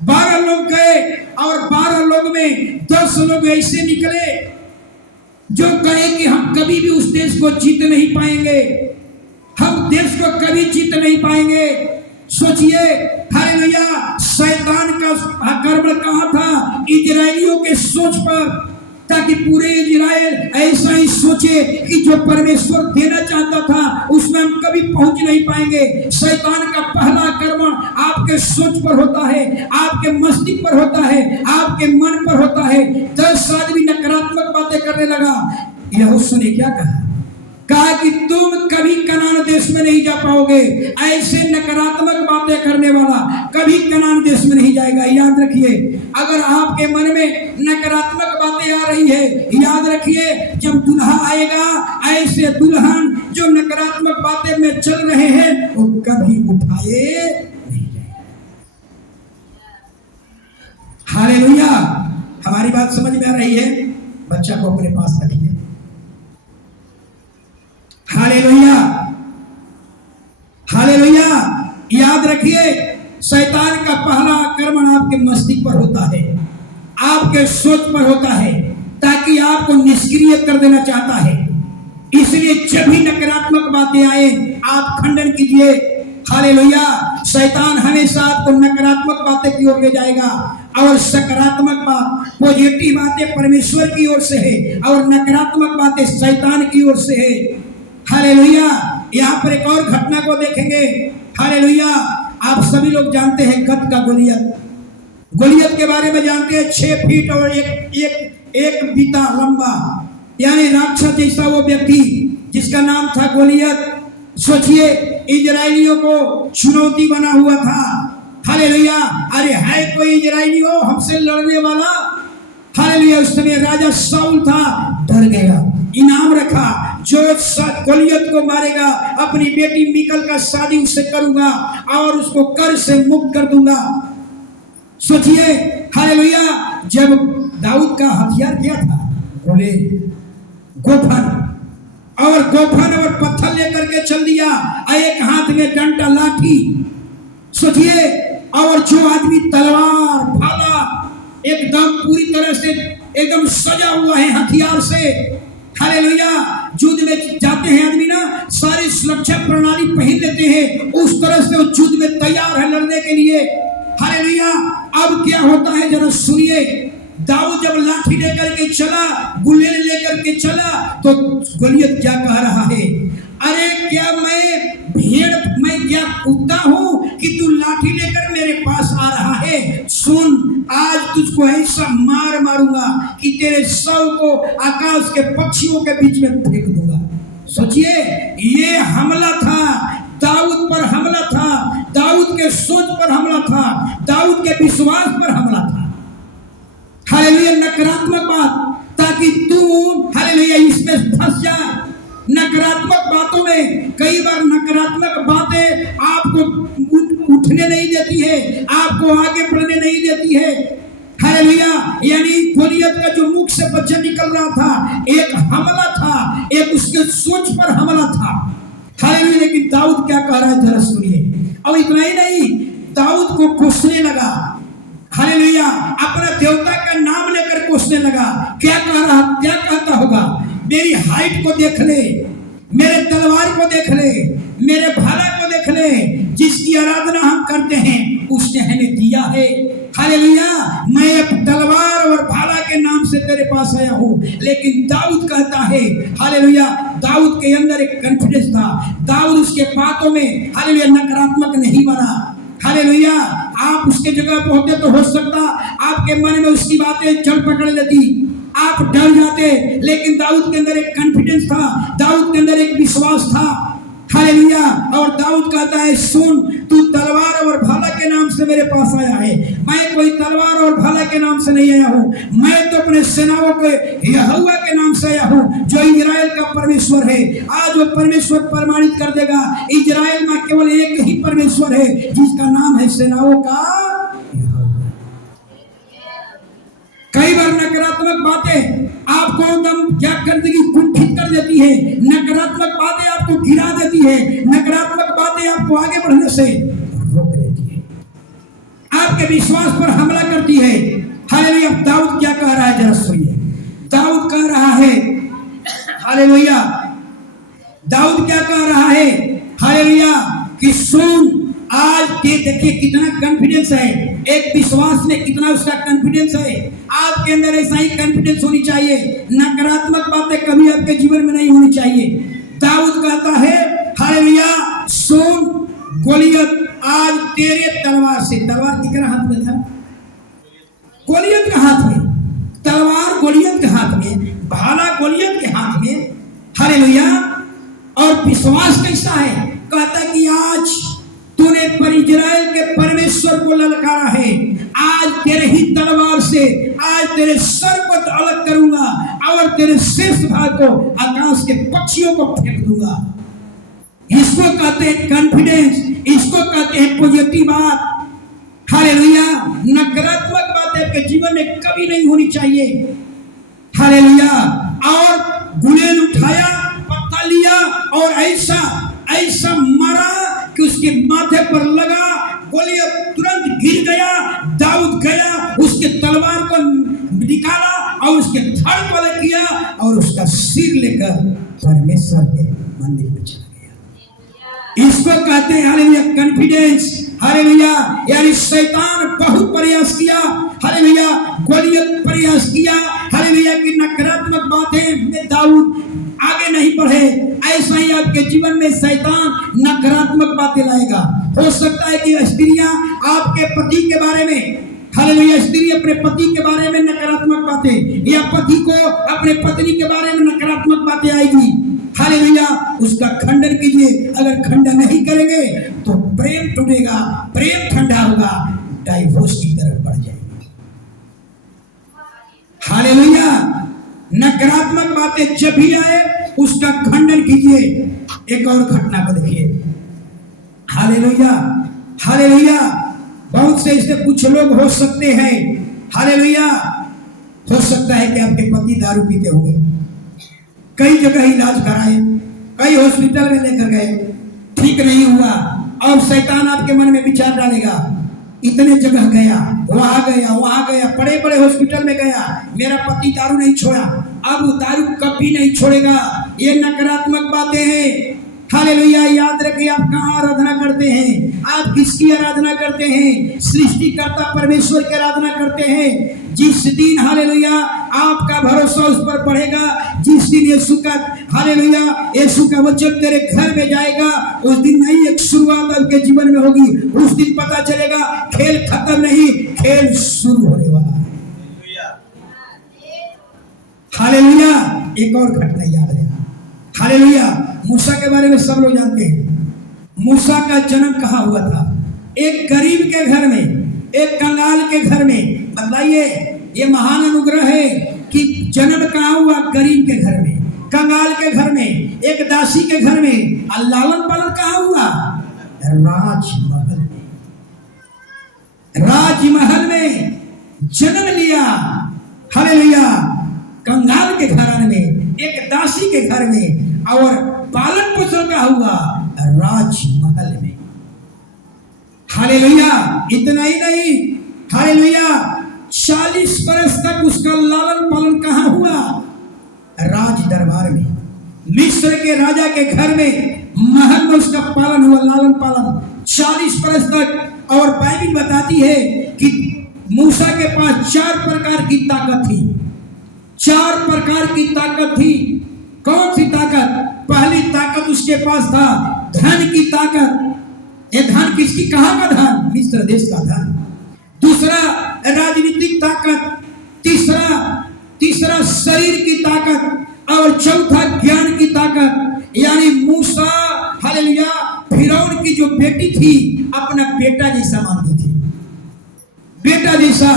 12 लोग गए और 12 लोग में 10 लोग ऐसे निकले जो कहे कि हम कभी भी उस देश को जीत नहीं पाएंगे, हम देश को कभी जीत नहीं पाएंगे। सोचिए, हालेलुया, शैतान का आक्रमण कहाँ था? इजरायलियों के सोच पर, ताकि पूरे इजराइल ऐसा ही सोचे कि जो परमेश्वर देना चाहता था उसमें हम कभी पहुंच नहीं पाएंगे। शैतान का पहला आक्रमण आपके सोच पर होता है, आपके मस्तिष्क पर होता है, आपके मन पर होता है। 10 आदमी नकारात्मक बातें करने लगा। यहोशू ने क्या कहा? कहा कि तुम कभी कनान देश में नहीं जा पाओगे। ऐसे नकारात्मक बातें करने वाला कभी कनान देश में नहीं जाएगा। याद रखिए, अगर आपके मन में नकारात्मक बातें आ रही है, याद रखिए जब दुल्हा आएगा, ऐसे दुल्हन जो नकारात्मक बातें में चल रहे हैं वो कभी उठाए नहीं जाएगा। हालेलुया, हमारी बात समझ में आ रही है? बच्चा को अपने पास रखिए। हालेलुया, हालेलुया, याद रखिए शैतान का पहला आक्रमण आपके मस्तिष्क पर होता है, आपके सोच पर होता है, ताकि आपको निष्क्रिय कर देना चाहता है। इसलिए जब भी नकारात्मक बातें आए आप खंडन कीजिए। हालेलुया, शैतान हमेशा आपको नकारात्मक बातें की ओर ले जाएगा और सकारात्मक बात, पॉजिटिव बातें परमेश्वर की ओर से है और नकारात्मक बातें शैतान की ओर से है। हालेलुया, यहाँ पर एक और घटना को देखेंगे। हालेलुया, आप सभी लोग जानते हैं गत का गोलियत। गोलियत के बारे में जानते हैं, 6 फीट और एक बीता लंबा, यानी राक्षस जैसा वो व्यक्ति जिसका नाम था गोलियत। सोचिए, इजरायलियों को चुनौती बना हुआ था। हालेलुया, अरे है कोई इजरायलियों हमसे लड़ने वाला? हालेलुया, उस समय राजा शाऊल था, डर गया, इनाम रखा, जो गोलियत को मारेगा अपनी बेटी मीकल का शादी उससे करूंगा और उसको कर से मुक्त कर दूंगा। सोचिए, हालेलुया, जब दाऊद का हथियार क्या था? बोले गोफन। और गोफन और पत्थर लेकर के चल दिया, एक हाथ में डंडा लाठी। सोचिए, और जो आदमी तलवार भाला एकदम पूरी तरह से एकदम सजा हुआ है हथियार से, हालेलुया, युद्ध में जाते हैं आदमी ना, सारी सुरक्षा प्रणाली पहन लेते हैं, उस तरह से वो युद्ध में तैयार है लड़ने के लिए, हालेलुया। अब क्या होता है जरा सुनिए, दाऊद जब लाठी लेकर के चला, गुलेल लेकर के चला, तो गोलियत क्या कह रहा है, अरे क्या मैं क्या कुत्ता हूं कि तू लाठी लेकर मेरे पास आ रहा है? सुन, आज तुझको ऐसा मार मारूंगा कि तेरे शव को आकाश के पक्षियों के बीच में फेंक दूंगा। सोचिए, ये हमला था, दाऊद पर हमला था, दाऊद के सोच पर हमला था, दाऊद के विश्वास पर हमला था। हालेलुया, नकारात्मक बात, ताकि तू हालेलुया इसमें फंस जा। नकारात्मक बातों में कई बार नकारात्मक बातें आपको उठने नहीं देती है, आपको आगे बढ़ने नहीं देती है, हालेलुया। यानी गोलियत का जो मुख से बच्चा निकल रहा था, एक हमला था, एक उसके सोच पर हमला था, हालेलुया। लेकिन दाऊद क्या कह रहा है जरा सुनिए। और इतना ही नहीं, दाऊद को कोसने लगा, हालेलुया, अपना देवता का नाम लेकर कोसने लगा। क्या कहता होगा, मेरी हाइट को देख ले, मेरे तलवार को देख ले, मेरे भाला को देख ले, जिसकी आराधना हम करते हैं उसने हमें दिया है, हालेलुया। मैं तलवार और भाला के नाम से तेरे पास आया हूँ। लेकिन दाऊद कहता है, हालेलुया, दाऊद के अंदर एक कॉन्फिडेंस था, दाऊद उसके बातों में हालेलुया नकारात्मक नहीं बना, हालेलुया। आप उसके जगह पे होते तो हो सकता आपके मन में उसकी बातें जड़ पकड़ लेती, आप डर जाते, लेकिन दाऊद के अंदर एक कॉन्फिडेंस था, दाऊद के अंदर एक विश्वास था, हालेलुया। और दाऊद कहता है, सुन, तू तलवार और भाला के नाम से मेरे पास आया है, मैं कोई तलवार और भाला के नाम से नहीं आया हूँ, मैं तो अपने सेनाओं के यहोवा के नाम से आया हूँ, जो इजराइल का परमेश्वर है। आज वो परमेश्वर प्रमाणित कर देगा, इजराइल में केवल एक ही परमेश्वर है, जिसका नाम है सेनाओं का। कई बार नकारात्मक बातें आपको एकदम क्या कर देगी, कुंठित कर देती है, नकारात्मक बातें आपको गिरा देती है, नकारात्मक बातें आपको आगे बढ़ने से रोक देती है, आपके विश्वास पर हमला करती है, हालेलुया। दाऊद क्या कह रहा है जरा सुनिए, दाऊद कह रहा है, हालेलुया, दाऊद क्या कह रहा है, हालेलुया, कि सुन, आज के देखिए कितना कॉन्फिडेंस है, एक विश्वास में कितना उसका कॉन्फिडेंस है। आपके अंदर ऐसा ही कॉन्फिडेंस होनी चाहिए, नकारात्मक बातें कभी आपके जीवन में नहीं होनी चाहिए। दाऊद कहता है, हालेलुया, सुन, गोलियत आज तेरे तलवार से, तलवार किसके हाथ में था? गोलियत के हाथ में, तलवार गोलियत के हाथ में, भाला गोलियत के हाथ में, हालेलुया। और विश्वास कैसा है, कहता कि आज तूने पर इजराइल के परमेश्वर को ललकारा है, आज तेरे ही तलवार से आज तेरे सर को अलग करूंगा और तेरे शेष भाग को आकाश के पक्षियों को फेंक दूंगा। इसको कहते हैं कॉन्फिडेंस, इसको कहते हैं पॉजिटिव बात, हालेलुया। नकारात्मक बातें आपके जीवन में कभी नहीं होनी चाहिए, हालेलुया। और गुलेल उठाया, पत्ता लिया और ऐसा मारा कि उसके माथे पर लगा, गोलियत तुरंत गिर गया, दाऊद गया, उसके तलवार को निकाला और उसके धड़ पर किया और उसका सिर लेकर परमेश्वर के मंदिर में चला गया। इसको कहते हैं हालेलुया कॉन्फिडेंस, हालेलुया। यानी शैतान बहुत प्रयास किया, हालेलुया, गोलियत प्रयास किया, हालेलुया, की नकारात्मक बातें में दाऊद आगे नहीं बढ़े। ऐसा ही आपके जीवन में शैतान नकारात्मक बातें लाएगा। हो सकता है कि स्त्रियां आपके पति के बारे में, हालेलुया, स्त्री अपने पति के बारे में नकारात्मक बातें, या पति को अपने पत्नी के बारे में नकारात्मक बातें आएगी, हालेलुया। उसका खंडन कीजिए, अगर खंडन नहीं करेंगे तो प्रेम टूटेगा, प्रेम ठंडा होगा, डाइवोर्स की तरफ बढ़ जाएगा, हालेलुया। नकारात्मक बातें जब भी आए उसका खंडन कीजिए। एक और घटना को देखिए, हालेलुया, हालेलुया। बहुत से ऐसे कुछ लोग हो सकते हैं, हालेलुया, हो सकता है कि आपके पति दारू पीते होंगे, कई जगह इलाज कराए, कई हॉस्पिटल में लेकर गए, ठीक नहीं हुआ। और शैतान आपके मन में विचार डालेगा, इतने जगह गया, वहां गया, बड़े बड़े हॉस्पिटल में गया, मेरा पति दारू नहीं छोड़ा, अब दारू कभी नहीं छोड़ेगा। ये नकारात्मक बातें हैं। हालेलुया। याद रखिए, आप कहाँ आराधना करते हैं? आप किसकी आराधना करते हैं? सृष्टिकर्ता परमेश्वर की आराधना करते हैं। जिस दिन हालेलुया आपका भरोसा उस पर बढ़ेगा, जिस दिन यीशु का हालेलुया यीशु का वचन तेरे घर में जाएगा, उस दिन नई एक शुरुआत आपके जीवन में होगी। उस दिन पता चलेगा खेल खत्म नहीं, खेल शुरू होने वाला है। हालेलुया। एक और घटना याद है, हालेलुया। मूसा के बारे में सब लोग जानते हैं। मूसा का जन्म कहाँ हुआ था? एक गरीब के घर में, एक कंगाल के घर में। बताइए, ये महान अनुग्रह है कि जन्म कहाँ हुआ? गरीब के घर में, कंगाल के घर में, एक दासी के घर में। लालन पालन कहाँ हुआ? राजमहल में। राजमहल में जन्म लिया। हालेलुया। कंगाल के घराने में, एक दासी के घर में, और पालन पोषण का हुआ राजमहल में। हालेलुया। इतना ही नहीं, हालेलुया, 40 बरस तक उसका लालन पालन कहाँ हुआ? राज दरबार में, मिस्र के राजा के घर में, महल में उसका पालन हुआ, लालन पालन 40 बरस तक। और बाइबल बताती है कि मूसा के पास 4 प्रकार की ताकत थी। 4 प्रकार की ताकत थी। कौन सी ताकत? पहली ताकत उसके पास था धन की ताकत। ये धन किसकी? कहाँ का धन? मिस्र देश का धन। दूसरा राजनीतिक ताकत, तीसरा शरीर की ताकत, और चौथा ज्ञान की ताकत। यानी मूसा हालेलुया फिरौन की जो बेटी थी अपना बेटा जैसा मानती थी, बेटा जैसा,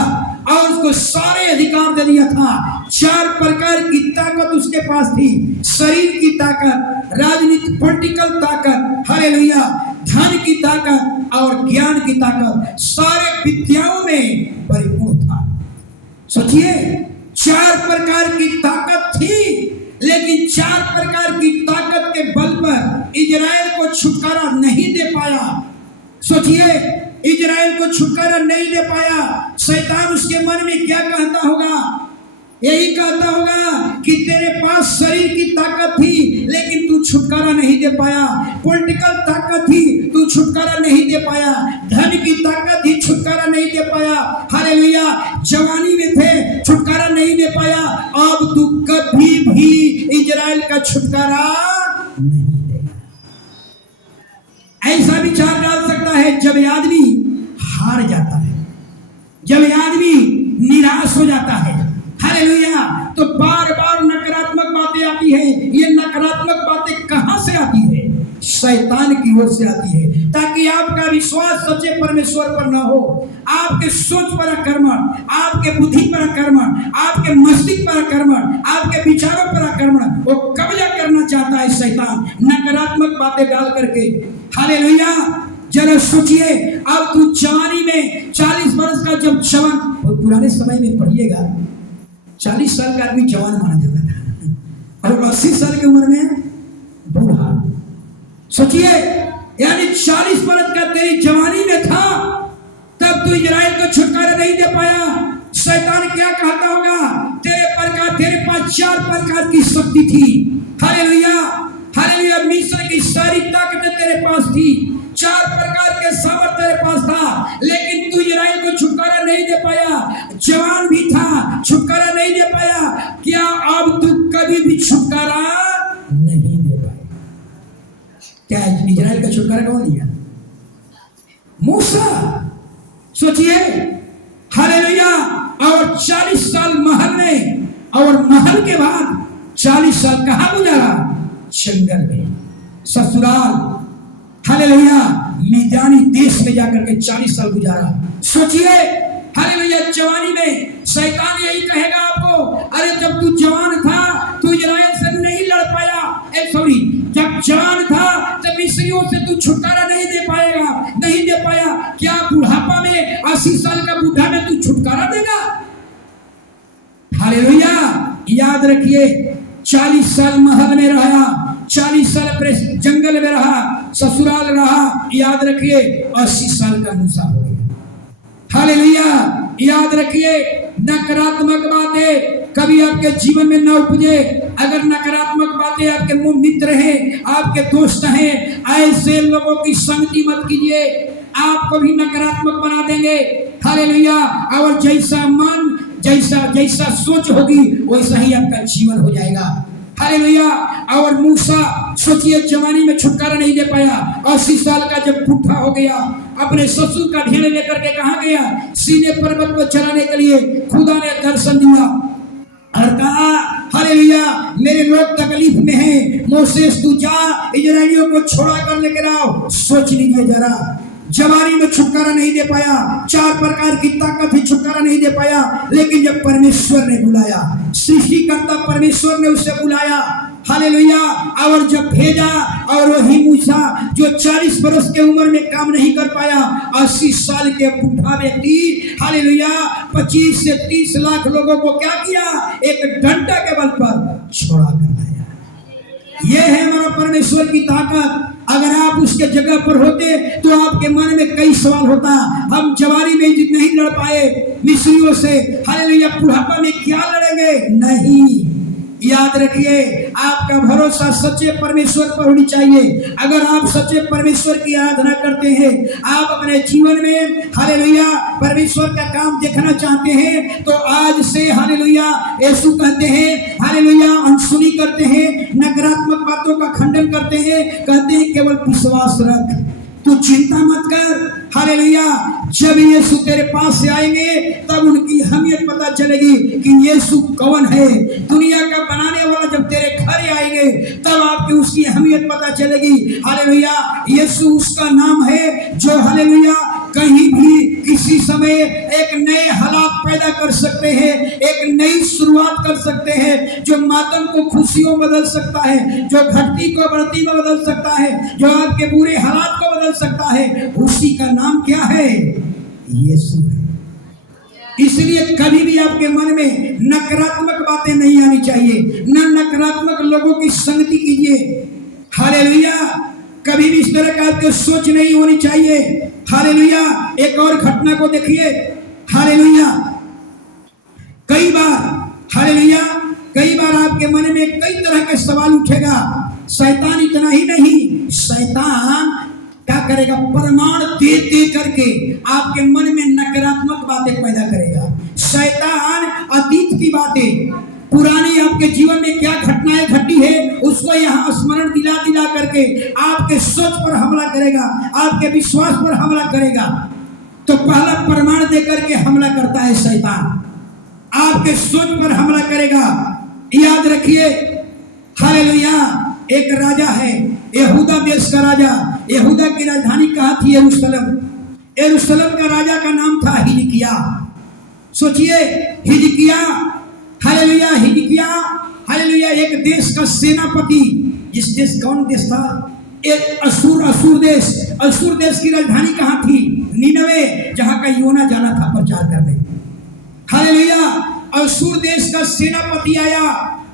और उसको सारे अधिकार दे दिया था। 4 प्रकार की ताकत उसके पास थी। शरीर की ताकत, राजनीतिक पॉलिटिकल ताकत, हालेलुया, धन की ताकत और ज्ञान की ताकत, सारे विद्याओं में परिपूर्ण था। सोचिए, 4 प्रकार की ताकत थी, लेकिन 4 प्रकार की ताकत के बल पर इजराइल को छुटकारा नहीं दे पाया। सोचिए, इजराइल को छुटकारा नहीं दे पाया। शैतान उसके मन में क्या कहता होगा? यही कहता होगा कि तेरे पास शरीर की ताकत थी लेकिन तू छुटकारा नहीं दे पाया, पॉलिटिकल ताकत थी तू छुटकारा नहीं दे पाया, धन की ताकत थी छुटकारा नहीं दे पाया, हालेलुया, जवानी में थे छुटकारा नहीं दे पाया, अब तू कभी भी इजराइल का छुटकारा नहीं देगा। ऐसा विचार डाल सकता है जब आदमी हार जाता है, जब आदमी निराश हो जाता है, हालेलुया, तो बार बार नकारात्मक बातें आती है। ये नकारात्मक बातें कहां से आती है? शैतान की ओर से आती है, ताकि आपका विश्वास सच्चे परमेश्वर पर न हो, आपके सोच पर आक्रमण, आपके बुद्धि पर आक्रमण, आपके मस्तिष्क पर आक्रमण, आपके विचारों पर आक्रमण, वो कब्जा करना चाहता है शैतान नकारात्मक बातें डाल करके। हालेलुया। जरा सोचिए, अब तू जवानी में 40 वर्ष का जब जवान, पुराने समय में पढ़िएगा 40 साल का आदमी जवान माना जाता था और 80 साल की उम्र में बूढ़ा। सोचिए, यानी 40 वर्ष का तेरी जवानी में था तब तू इजराइल को छुटकारा नहीं दे पाया। शैतान क्या कहता होगा? तेरे पास 4 प्रकार की शक्ति थी, हालेलुया, हालेलुया, मिस्र की सारी ताकतें तेरे पास थी, 4 प्रकार के सामर्थ्य तेरे पास था, लेकिन तू इजराइल को छुटकारा नहीं दे पाया। जवान भी था, छुटकारा नहीं दे पाया। क्या अब तू कभी भी छुटकारा नहीं दे पाएगा? क्या इजराइल का छुटकारा कौन दिया? मूसा। सोचिए, हालेलुया, और 40 साल महल में, और महल के बाद 40 साल कहाँ गुजारा? जंगल में, ससुराल, हालेलुया, मैदानी देश में जाकर के 40 साल गुजारा। सोचिए, हालेलुया, जवानी में शैतान यही कहेगा आपको, अरे जब तू जवान था तू इजराइल से नहीं लड़ पाया, जब जवान था तब मिस्रियों से तू छुटकारा नहीं दे पाएगा, नहीं दे पाया। क्या बुढ़ापा में 80 साल का बुढ़ा में तू छुटकारा देगा? हालेलुया। याद रखिए, 40 साल महल में रहा, 40 साल अपने जंगल में रहा, ससुराल रहा। याद रखिए 80 साल का मूसा हो गया। हालेलुया। याद रखिए नकारात्मक बातें कभी आपके जीवन में न उपजे। अगर नकारात्मक बातें आपके मित्र हैं, आपके दोस्त हैं, ऐसे लोगों की संगति मत कीजिए, आपको भी नकारात्मक बना देंगे। हालेलुया। और जैसा मन जैसा सोच होगी वैसा ही आपका जीवन हो जाएगा। हालेलुया। और मूसा सोचिए जवानी में छुटकारा नहीं दे पाया, 80 साल का जब बूढ़ा हो गया, अपने ससुर का ढेर लेकर के कहाँ गया? सीने पर्वत को चलाने के लिए खुदा ने दर्शन दिया और कहा हालेलुया मेरे लोग तकलीफ में हैं, मोसेस तू जा इजराइलियों को छोड़ा कर लेकर आओ। सोच लीजिए जरा, जवानी में छुटकारा नहीं दे पाया, 4 प्रकार की ताकत ही छुटकारा नहीं दे पाया, लेकिन जब परमेश्वर ने बुलाया, सृष्टिकर्ता परमेश्वर ने उसे बुलाया, हालेलुया, और जब भेजा, और वही मूसा जो 40 वर्ष के उम्र में काम नहीं कर पाया, 80 साल के बूढ़ा व्यक्ति, हालेलुया, 25 से 30 लाख लोगों को क्या किया? एक डंडा के बल पर छोड़ा कर लाया। यह है हमारा परमेश्वर की ताकत। अगर आप उसके जगह पर होते तो आपके मन में कई सवाल होता। हम जवानी में नहीं लड़ पाए मिस्रियों से, हालेलुया, बुढ़ापा में क्या लड़ेंगे? नहीं। याद रखिए आपका भरोसा सच्चे परमेश्वर पर होनी चाहिए। अगर आप सच्चे परमेश्वर की आराधना करते हैं, आप अपने जीवन में हालेलुया परमेश्वर का काम देखना चाहते हैं, तो आज से हालेलुया यीशु कहते हैं हालेलुया अनसुनी करते हैं, नकारात्मक बातों का खंडन करते हैं, कहते हैं केवल विश्वास रख, तू चिंता मत कर। हालेलुया। जब यीशु तेरे पास से आएंगे तब उनकी अहमियत पता चलेगी कि यीशु कौन है। दुनिया का बनाने वाला जब तेरे घर आएंगे तब आपकी उसकी अहमियत पता चलेगी। हालेलुया। यीशु उसका नाम है जो हालेलुया कहीं भी किसी समय एक नए हालात पैदा कर सकते हैं, एक नई शुरुआत कर सकते हैं, जो मातम को खुशियों में बदल सकता है, जो घटती को बढ़ती में बदल सकता है, जो आपके बुरे हालात को बदल सकता है। उसी का नाम क्या है? यीशु है। इसलिए कभी भी आपके मन में नकारात्मक बातें नहीं आनी चाहिए, न नकारात्मक लोगों की संगति कीजिए। हालेलुया। कभी भी इस तरह का आपकी सोच नहीं होनी चाहिए। हालेलुया। एक और घटना को देखिए। हालेलुया। कई बार आपके मन में कई तरह के सवाल उठेगा। शैतान इतना ही नहीं, शैतान क्या करेगा? प्रमाण दे करके आपके मन में नकारात्मक बातें पैदा करेगा। शैतान अतीत की बातें, पुरानी आपके जीवन में क्या घटनाएं घटी है, उसको यहाँ स्मरण दिला करके आपके सोच पर हमला करेगा, आपके विश्वास पर हमला करेगा। तो पहला प्रमाण देकर के हमला करता है शैतान, आपके सोच पर हमला करेगा। याद रखिए हालेलुया। एक राजा है, यहूदा देश का राजा। यहूदा की राजधानी कहाँ थी? यरूशलेम का राजा का नाम था हिजकिया। सोचिए हिजकिया, हालेलुया, हिजकिया हालेलुया एक देश का सेनापति। जिस देश, कौन देश था? एक असुर देश की राजधानी कहाँ थी? नीनवे, जहाँ का योना जाना था प्रचार करने। हालेलुया। असुर देश का सेनापति आया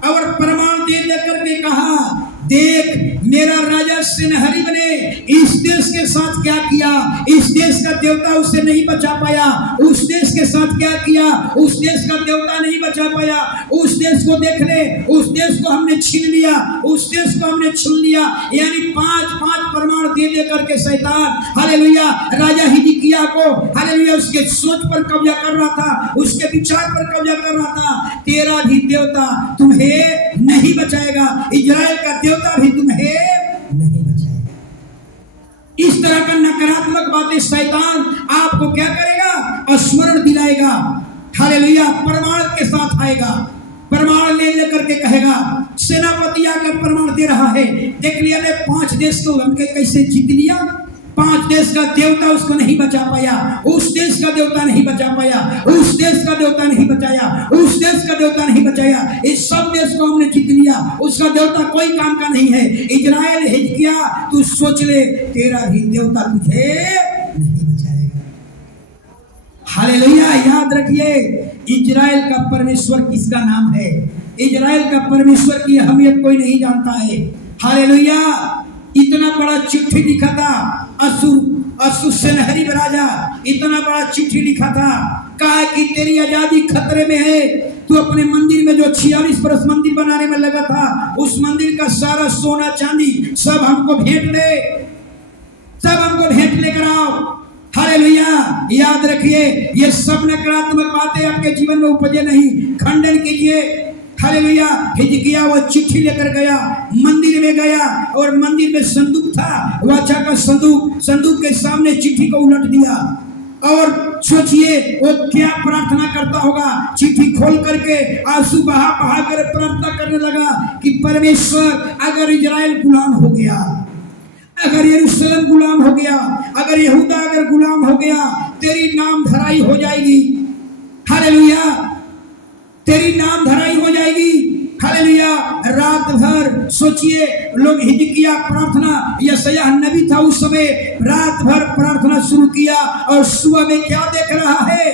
और प्रमाण दे करके कहा, देख मेरा राजा सनहरीब ने इस देश के साथ क्या किया, इस देश का देवता उसे नहीं बचा पाया, उस देश के साथ क्या किया, उस देश का देवता नहीं बचा पाया, उस देश को देख ले, उस देश को हमने छीन लिया, उस देश को हमने छीन लिया। यानी 5 प्रमाण दे करके शैतान हालेलुया राजा हिजकिय्याह को हालेलुया उसके सोच पर कब्जा कर रहा था, उसके विचार पर कब्जा कर रहा था। तेरा भी देवता तुम्हें नहीं बचाएगा, इजराइल का देवता भी तुम्हें नहीं बचाएगा। इस तरह का नकारात्मक बातें शैतान आपको क्या करेगा? स्मरण दिलाएगा। हालेलुया। प्रमाण के साथ आएगा, प्रमाण ले करके कहेगा। सेनापति आकर प्रमाण दे रहा है, देख लिया ने 5 देश को हमके कैसे जीत लिया, 5 देश का देवता उसको नहीं बचा पाया, उस देश का देवता नहीं बचा पाया, उस देश का देवता नहीं बचाया, उस देश का देवता नहीं बचाया, इस सब देश को हमने जीत लिया, उसका देवता कोई काम का नहीं है। इजराइल हिजकिय्याह तू सोच ले, तेरा ही देवता तुझे नहीं बचाएगा। हालेलुया। याद रखिए इजराइल का परमेश्वर किसका नाम है? इजराइल का परमेश्वर की अहमियत कोई नहीं जानता है। हालेलुया। इतना बड़ा चिट्ठी लिखा था असुर सनहरीब राजा, इतना बड़ा चिट्ठी लिखा था, कहा कि तेरी आजादी खतरे में है। तू अपने मंदिर में जो 46 बरस मंदिर बनाने में लगा था, उस मंदिर का सारा सोना चांदी सब हमको भेंट दे, सब हमको भेंट लेकर आओ। हालेलुया। याद रखिए, ये सब नकारात्मक बातें आपके जीवन में उपजे नहीं, खंडन कीजिए। हालेलुया। हिजकिया वो चिट्ठी लेकर गया, मंदिर में गया और मंदिर में संदूक था, वाचा का संदूक, संदूक के सामने चिट्ठी को उलट दिया और सोचिए वो क्या प्रार्थना करता होगा। चिट्ठी खोल करके आंसू बहा बहा कर प्रार्थना करने लगा कि परमेश्वर, अगर इजराइल गुलाम हो गया, अगर यरूशलेम गुलाम हो गया, अगर यहूदा अगर गुलाम हो गया, तेरी नाम धराई हो जाएगी। हालेलुया। तेरी नाम धराई हो जाएगी। हालेलुया। रात भर सोचिए, लोग हिजकिया प्रार्थना, यशायाह नबी था उस समय, रात भर प्रार्थना शुरू किया और सुबह में क्या देख रहा है?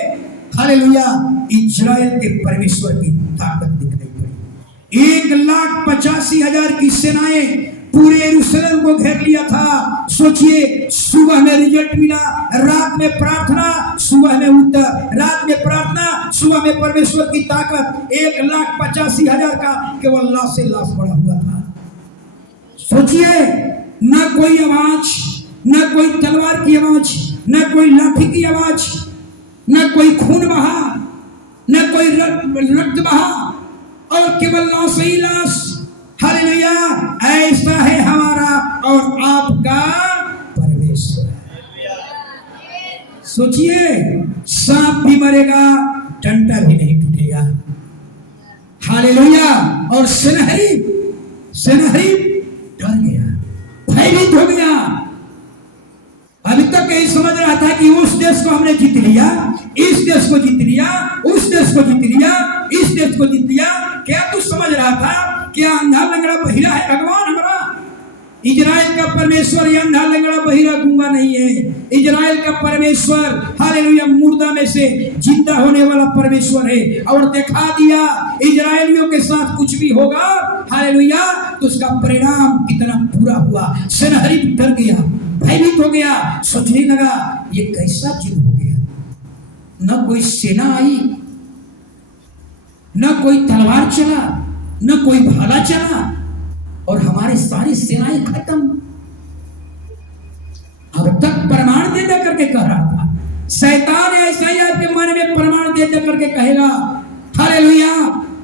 हालेलुया। इजराइल के परमेश्वर की ताकत दिखाई पड़ी। 1,85,000 की सेनाएं पूरे यरूशलेम को घेर लिया था। सोचिए, सुबह में रिजल्ट मिला, रात में प्रार्थना, सुबह में उत्तर, रात में प्रार्थना, सुबह में परमेश्वर की ताकत। 1,85,000 का केवल लाश से लाश बढ़ा हुआ था। सोचिए, न कोई आवाज, न कोई तलवार की आवाज, न कोई लाठी की आवाज, न कोई खून बहा, न कोई रक्त बहा, और केवल लाश ही लाश। हालेलुया। ऐसा है हमारा और आपका परमेश्वर। सोचिए, सांप भी मरेगा, डंडा भी नहीं टूटेगा। हालेलुया। और सनहरीब डर गया, भयभीत हो गया। अभी तक यही समझ रहा था कि उस देश को हमने जीत लिया, इस देश को जीत लिया, उस देश को जीत लिया, इस देश को जीत लिया। क्या तू समझ रहा था क्या अंधा लंगड़ा बहिरा है भगवान हमारा? इजराइल का परमेश्वर ये अंधा लंगड़ा बहिरा गूंगा नहीं है। इजराइल का परमेश्वर, हालेलुया, मुर्दा में से जिंदा होने वाला परमेश्वर है। और दिखा दिया इजराइलियों के साथ कुछ भी होगा, हालेलुया, तो उसका परिणाम कितना पूरा हुआ। सनहरीब डर गया, भयभीत हो गया, सोचने लगा ये कैसा युद्ध हो गया। न कोई सेना आई, न कोई तलवार चला, न कोई भाला चला, और हमारे सारी सेनाएं खत्म। अब तक प्रमाण दे दे करके कह रहा था, शैतान ऐसा ही आपके मन में प्रमाण दे दे करके कहेगा। हालेलुया।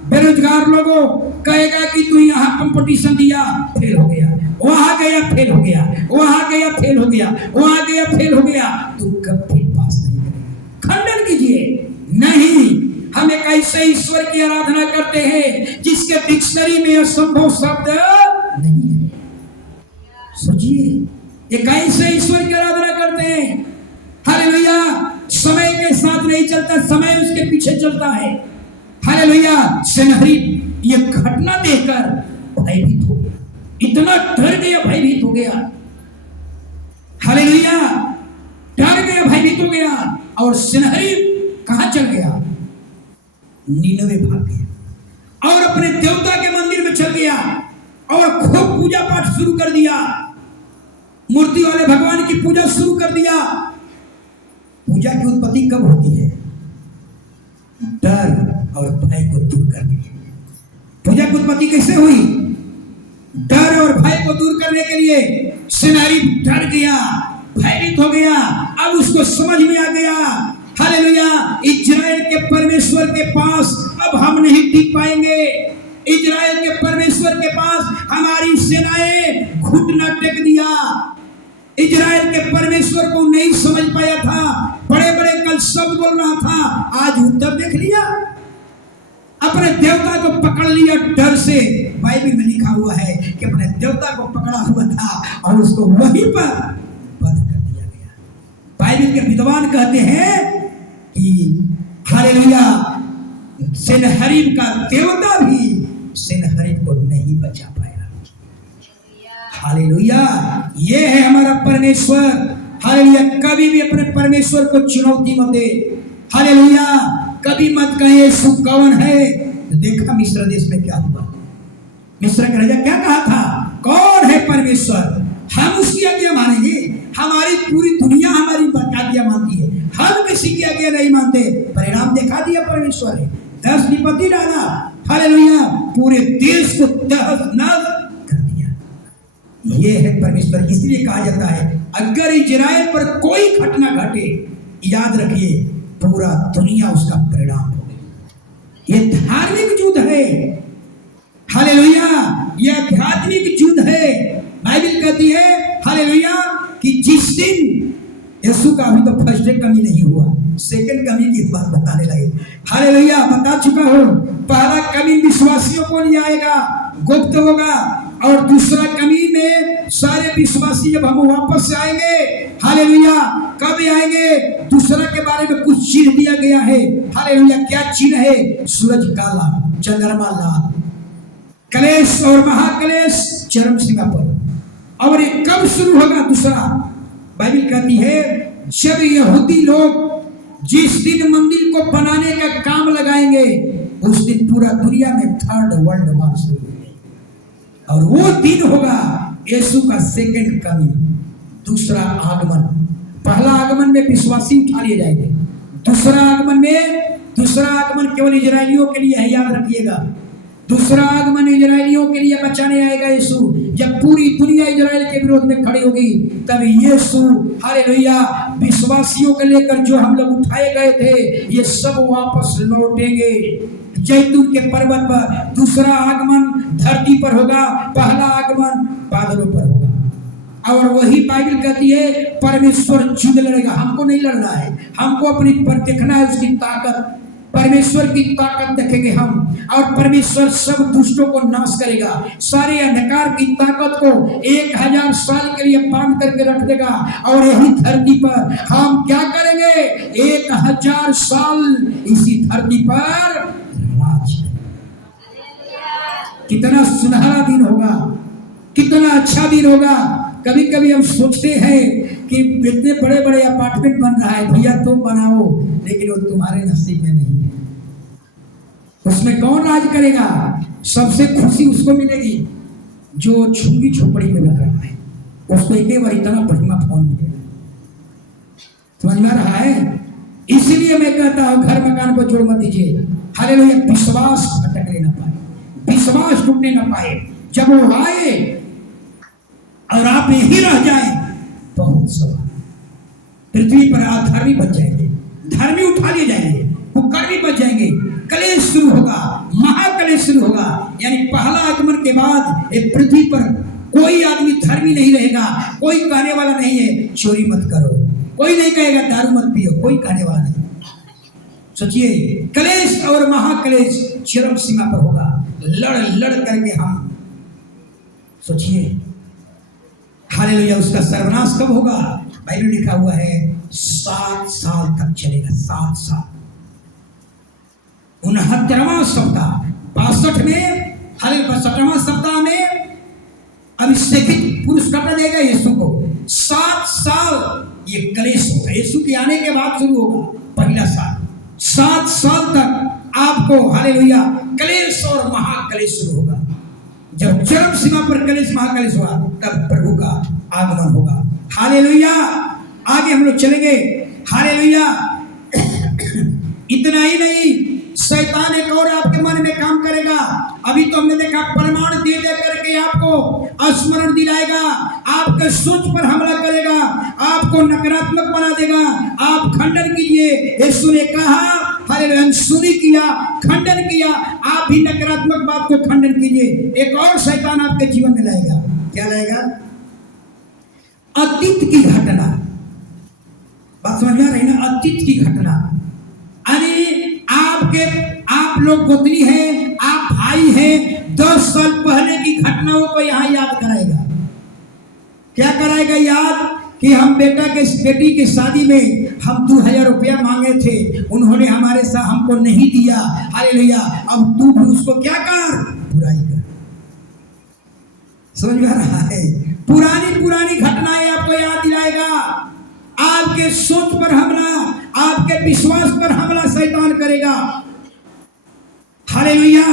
बेरोजगार लोगों कहेगा कि तू यहाँ कंपटीशन दिया, फेल हो गया, वहां गया फेल हो गया, वहां गया फेल हो गया, वहां गया फेल हो गया, तू कभी पास नहीं करेगा। खंडन कीजिए, नहीं, हम एक ऐसे ईश्वर की आराधना करते हैं जिसके डिक्शनरी में असंभव शब्द नहीं है। सोचिए, एक ऐसे ईश्वर की आराधना करते हैं, हालेलुया, समय के साथ नहीं चलता, समय उसके पीछे चलता है। हालेलुया। सनहरीब ये घटना देखकर भयभीत हो गया, इतना डर गया, भयभीत हो गया। हालेलुया। डर गया, भयभीत हो गया, और सनहरीब कहां चल गया? नीनवे भाग गया और अपने देवता के मंदिर में चल गया और खूब पूजा पाठ शुरू कर दिया, मूर्ति वाले भगवान की पूजा शुरू कर दिया। पूजा की उत्पत्ति कब होती है? डर और भय को दूर करने के लिए। पूजा की उत्पत्ति कैसे हुई? डर और भय को दूर करने के लिए। सनहरीब डर गया, भयभीत हो गया, अब उसको समझ में आ गया, हालेलुया, इजराइल के परमेश्वर के पास अब हम नहीं टिक पाएंगे। इजराइल के परमेश्वर के पास हमारी सेनाएं घुटना टेक दिया। इजराइल के परमेश्वर को नहीं समझ पाया था, बड़े बड़े कल शब्द बोल रहा था, आज उत्तर देख लिया, अपने देवता को पकड़ लिया डर से। बाइबल में लिखा हुआ है कि अपने देवता को पकड़ा हुआ था और उसको वहीं पर बंद कर दिया गया। बाइबल के विद्वान कहते हैं कि हालेलुया, सनहरीब का देवता भी सनहरीब को नहीं बचा पाया। हालेलुया। ये है हमारा परमेश्वर। हालेलुया। कभी भी अपने परमेश्वर को चुनौती मत दे। हालेलुया। कभी मत कहे यीशु कौन है, तो देखा मिस्र देश में क्या हुआ। मिस्र का राजा क्या कहा था, कौन है परमेश्वर, हम उसकी आज्ञा मानेंगे। हमारी पूरी दुनिया हमारी आज्ञा मानती है, हम किसी की आज्ञा नहीं मानते। परिणाम दिखा दिया परमेश्वर ने, 10 विपत्ति डाला, हालेलुया, पूरे देश को तहस नहस कर दिया। ये है परमेश्वर। इसलिए कहा जाता है अगर इजराइल पर कोई घटना घटे, याद रखिए पूरा दुनिया उसका परिणाम होगा। ये धार्मिक युद्ध है, हालेलुया, ये आध्यात्मिक युद्ध है। बाइबल कहती है हालेलुया कि जिस दिन यीशु का अभी तो फर्स्ट डे कमी नहीं हुआ, सेकंड कमी की बात बताने लगे। हालेलुया, बता चुका हूं, पहला कमी विश्वासियों को नहीं आएगा, गुप्त होगा, और दूसरा कमी में सारे विश्वासी जब हम वापस से आएंगे, हालेलुया, कब आएंगे, दूसरा के बारे में कुछ चिन्ह दिया गया है। हालेलुया, क्या चिन्ह है, सूरज काला, चंद्रमा लाल, कलेश और महाकलेश चरम सीमा पर। और ये कब शुरू होगा, दूसरा बाइबल कहती है जब यहूदी लोग जिस दिन मंदिर को बनाने का काम लगाएंगे, उस दिन पूरा दुनिया में थर्ड वर्ल्ड वॉर शुरू होगी। और वो दिन होगा यीशु का सेकंड कमिंग, दूसरा आगमन। पहला आगमन में विश्वासी उठा लिए जाएंगे, दूसरा आगमन केवल इजरायलियों के लिए है, याद रखिएगा। दूसरा आगमन इजरायलियों के लिए बचाने आएगा यीशु। जब पूरी दुनिया इजराइल के विरोध में खड़ी होगी, तब यीशु हालेलुया विश्वासियों को लेकर जो हम लोग उठाए गए थे, ये सब वापस लौटेंगे। जैतून के पर्वत पर दूसरा आगमन धरती पर होगा, पहला आगमन बादलों पर होगा। और वही बाइबल कहती है परमेश्वर युद्ध लड़ेगा। हमको नहीं लड़ना है, हमको अपनी पर देखना है उसकी ताकत। परमेश्वर की ताकत देखेंगे हम, और परमेश्वर सब दुष्टों को नाश करेगा। सारे अंधकार की ताकत को 1000 साल के लिए बांध करके रख देगा, और यही धरती पर हम क्या करेंगे, 1000 साल इसी धरती पर राज। कितना सुनहरा दिन होगा, कितना अच्छा दिन होगा। कभी कभी हम सोचते हैं कि इतने बड़े बड़े अपार्टमेंट बन रहा है, भैया तुम बनाओ, लेकिन वो तुम्हारे नसीब में नहीं है। उसमें कौन राज करेगा, सबसे खुशी उसको मिलेगी जो झुग्गी झोपड़ी में रह रहा है, उसको एक बार इतना बढ़िया फोन मिलेगा। समझ में आ रहा है? इसलिए मैं कहता हूं घर मकान पर जोड़ मत दीजिए। हालेलुया, विश्वास भटकने न पाए, विश्वास टूटने न पाए। जब वो आए और आप यही रह जाए, बहुत सवाल। पृथ्वी पर अधर्मी बच जाएंगे, धर्मी उठा लिए जाएंगे, कुकर्मी बच जाएंगे। कलेश शुरू होगा, महाकलेश शुरू होगा। यानी पहला आगमन के बाद एक पृथ्वी पर कोई आदमी धर्मी नहीं रहेगा। कोई कहने वाला नहीं है चोरी मत करो, कोई नहीं कहेगा दारू मत पियो, कोई कहने वाला नहीं। सोचिए, कलेश और महाकलेश चरम सीमा पर होगा। लड़ करके हम सोचिए, हालेलुया, उसका सर्वनाश कब होगा? बाइबल लिखा हुआ है 7 साल तक चलेगा, 7 साल। 69वां सप्ताह, 62 में, हालेलुया 62वां सप्ताह में अभिषेकित पुरुष काटा जाएगा यीशु को। 7 साल ये कलेश होगा, यीशु के आने के बाद शुरू होगा पहला साल। 7 साल तक आपको हालेलुया कलेश और महाकलेश शुरू होगा। जब चरम सीमा पर कलेश महाकलेश हुआ, तब प्रभु का आगमन होगा। हालेलुया, आगे हम लोग चलेंगे। हालेलुया, इतना ही नहीं, शैतान एक और आपके मन में काम करेगा। अभी तो हमने देखा प्रमाण दे करके आपको स्मरण दिलाएगा, आपके सोच पर हमला करेगा, आपको नकारात्मक बना देगा। आप खंडन कीजिए। यीशु ने कहा, हालेलुया, अनसुनी किया, खंडन किया, आप भी नकारात्मक बात को खंडन कीजिए। एक और शैतान आपके जीवन में लाएगा। क्या लाएगा? अतीत की घटना। बात समझ में आ रही ना? अतीत की घटना, अरे आप लोग गोतनी हैं, आप भाई हैं, 10 साल पहले की घटनाओं को यहाँ याद कराएगा। क्या कराएगा याद? कि हम बेटी के शादी में हम 2000 रुपया मांगे थे, उन्होंने हमारे साथ हमको नहीं दिया। हालेलुया, अब तू भी उसको क्या कर, बुराई कर। समझ में आ रहा है? पुरानी घटनाएं आपको याद दिलाएगा। आपके सोच पर हमला, आपके विश्वास पर हमला शैतान करेगा। हालेलुया।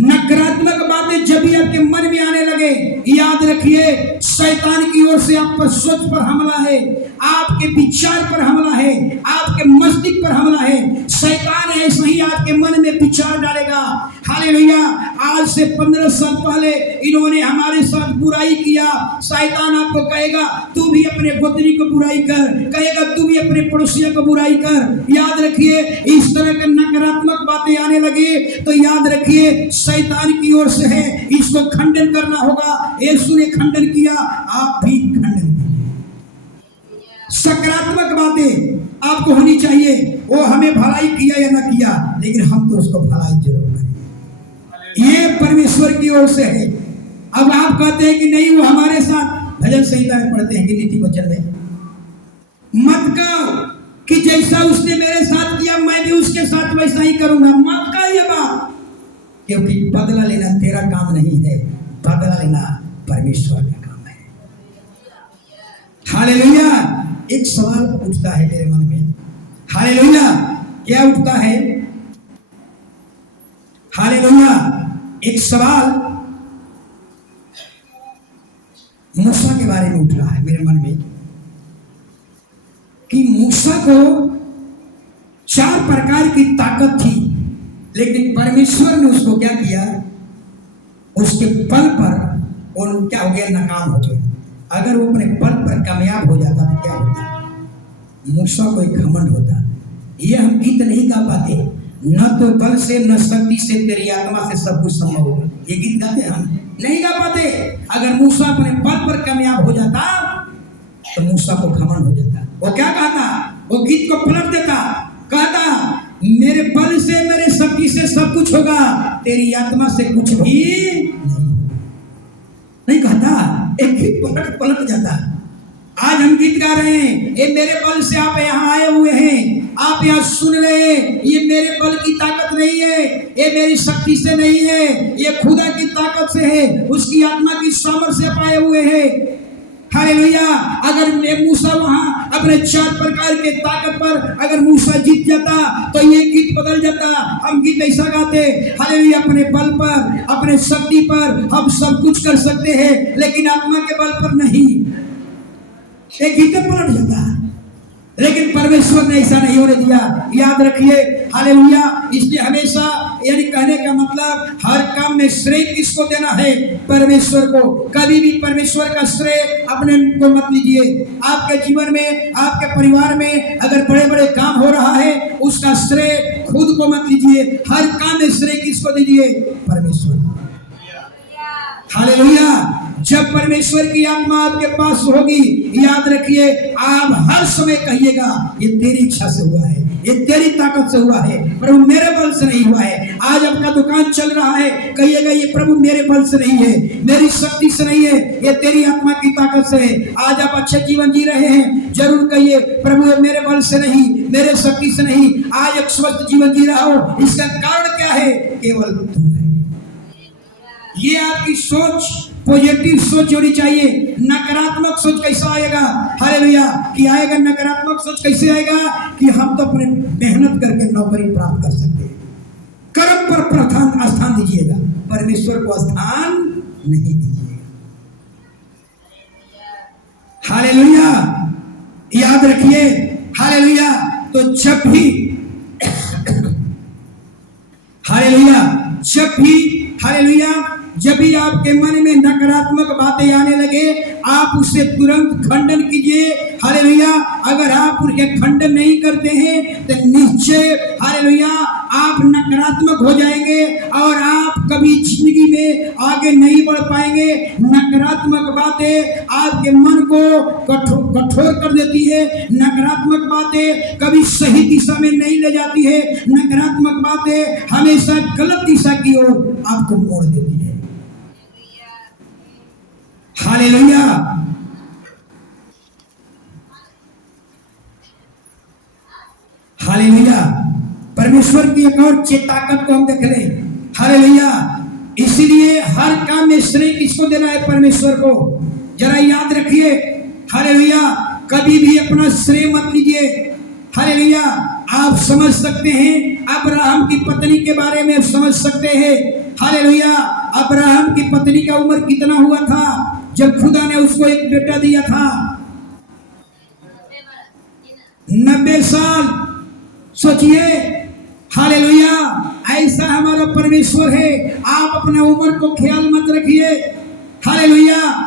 नकारात्मक बातें जब भी आपके मन में आने लगे, याद रखिए शैतान की ओर से आप पर सोच पर हमला है, आपके विचार पर हमला है, आपके मस्तिष्क पर हमला है। शैतान ऐसे ही आपके मन में विचार डालेगा। हालेलुया। आज से 15 साल पहले इन्होंने हमारे साथ बुराई किया, शैतान आपको कहेगा तू भी अपने गोतनी को बुराई कर, कहेगा तू भी अपने पड़ोसियों को बुराई कर। याद रखिए इस तरह के नकारात्मक बातें आने लगी तो याद रखिए शैतान की ओर से है, इसको खंडन करना होगा। यीशु ने खंडन किया, आप भी खंडन कीजिए। सकारात्मक बातें आपको होनी चाहिए, वो हमें भलाई किया या ना किया, लेकिन हम तो उसको भलाई जरूर करें। ये परमेश्वर की ओर से है। अब आप कहते हैं कि नहीं वो हमारे साथ, भजन संहिता में पढ़ते हैं कि नीति वचन में मत कहो कि जैसा उसने मेरे साथ किया मैं भी उसके साथ वैसा ही करूंगा। मत कह ये बात, क्योंकि बदला लेना तेरा काम नहीं है, बदला लेना परमेश्वर का काम है। हालेलुया। एक सवाल उठता है मेरे मन में, हालेलुया, क्या उठता है? हालेलुया। एक सवाल मूसा के बारे में उठ रहा है मेरे मन में कि मूसा को 4 प्रकार की ताकत थी, लेकिन परमेश्वर ने उसको क्या किया? उसके बल पर और क्या हो गया? नाकाम हो गया। अगर वो अपने बल पर कामयाब हो जाता तो क्या होता? मूसा को एक घमंड होता। ये हम गीत नहीं गा पाते, न तो बल से न शक्ति से तेरी आत्मा से सब कुछ संभव होगा। ये गीत गाते हम नहीं गा पाते। अगर मूसा अपने बल पर कामयाब हो जाता तो मूसा को घमंड हो जाता। वो क्या कहता? वो गीत को पलट देता, कहता मेरे बल से मेरे शक्ति से सब कुछ होगा, तेरी आत्मा से कुछ भी नहीं कहता। एक गीत पलट जाता। आज हम गीत गा रहे हैं, ये मेरे बल से आप यहाँ आए हुए हैं, आप यहाँ सुन रहे हैं, ये मेरे बल की ताकत नहीं है, ये मेरी शक्ति से नहीं है, ये खुदा की ताकत से है, उसकी आत्मा की सामर्थ्य से पाए हुए हैं। हालेलुया। अगर मूसा वहां अपने 4 प्रकार के ताकत पर अगर मूसा जीत जाता तो ये गीत बदल जाता। हम गीत ऐसा गाते, हालेलुया, अपने बल पर अपने शक्ति पर हम सब कुछ कर सकते हैं, लेकिन आत्मा के बल पर नहीं। एक गीत पलट जाता, लेकिन परमेश्वर ने ऐसा नहीं होने दिया। याद रखिए, हालेलुया। इसलिए हमेशा यानी कहने का मतलब हर काम में श्रेय किसको देना है? परमेश्वर को। कभी भी परमेश्वर का श्रेय अपने को मत लीजिए। आपके जीवन में, आपके परिवार में अगर बड़े बड़े काम हो रहा है, उसका श्रेय खुद को मत लीजिए। हर काम में श्रेय किसको दीजिए? परमेश्वर। हालेलुया। जब परमेश्वर की आत्मा आपके पास होगी, याद रखिए आप हर समय कहिएगा ये तेरी इच्छा से हुआ है, ये तेरी ताकत से हुआ है, प्रभु मेरे बल से नहीं हुआ है। आज आपका दुकान चल रहा है, कहिएगा ये प्रभु मेरे बल से नहीं है, मेरी शक्ति से नहीं है, ये तेरी आत्मा की ताकत से है। आज आप अच्छे जीवन जी रहे हैं, जरूर कहिए प्रभु ये मेरे बल से नहीं, मेरे शक्ति से नहीं, आज एक स्वस्थ जीवन जी रहा हो, इसका कारण क्या है? केवल तू है। ये आपकी सोच पॉजिटिव सोच होनी चाहिए। नकारात्मक सोच कैसा आएगा? हालेलुया। कि आएगा नकारात्मक सोच कैसे आएगा? कि हम तो अपने मेहनत करके नौकरी प्राप्त कर सकते हैं। कर्म पर प्रथम स्थान दीजिएगा, परमेश्वर को स्थान नहीं दीजिएगा। हालेलुया। याद रखिए, हालेलुया। तो जब भी हालेलुया, जब भी आपके मन में नकारात्मक बातें आने लगे, आप उससे तुरंत खंडन कीजिए। हालेलुया। अगर आप उनके खंडन नहीं करते हैं तो निश्चय हालेलुया आप नकारात्मक हो जाएंगे और आप कभी जिंदगी में आगे नहीं बढ़ पाएंगे। नकारात्मक बातें आपके मन को कठोर कर देती है। नकारात्मक बातें कभी सही दिशा में नहीं ले जाती है। नकारात्मक बातें हमेशा गलत दिशा की ओर आपको मोड़ देती है। हालेलुया। हालेलुया। परमेश्वर की एक और ताकत को हम देख लें। हालेलुया। इसीलिए हर काम में श्रेय किसको देना है? परमेश्वर को। जरा याद रखिए, हालेलुया, कभी भी अपना श्रेय मत लीजिए। हालेलुया। आप समझ सकते हैं, अब्राहम की पत्नी के बारे में समझ सकते हैं। हालेलुया। अब्राहम की पत्नी का उम्र कितना हुआ था जब खुदा ने उसको एक बेटा दिया था? 90 साल। सोचिए, हालेलुया। ऐसा हमारा परमेश्वर है। आप अपना उम्र को ख्याल मत रखिए। हालेलुया।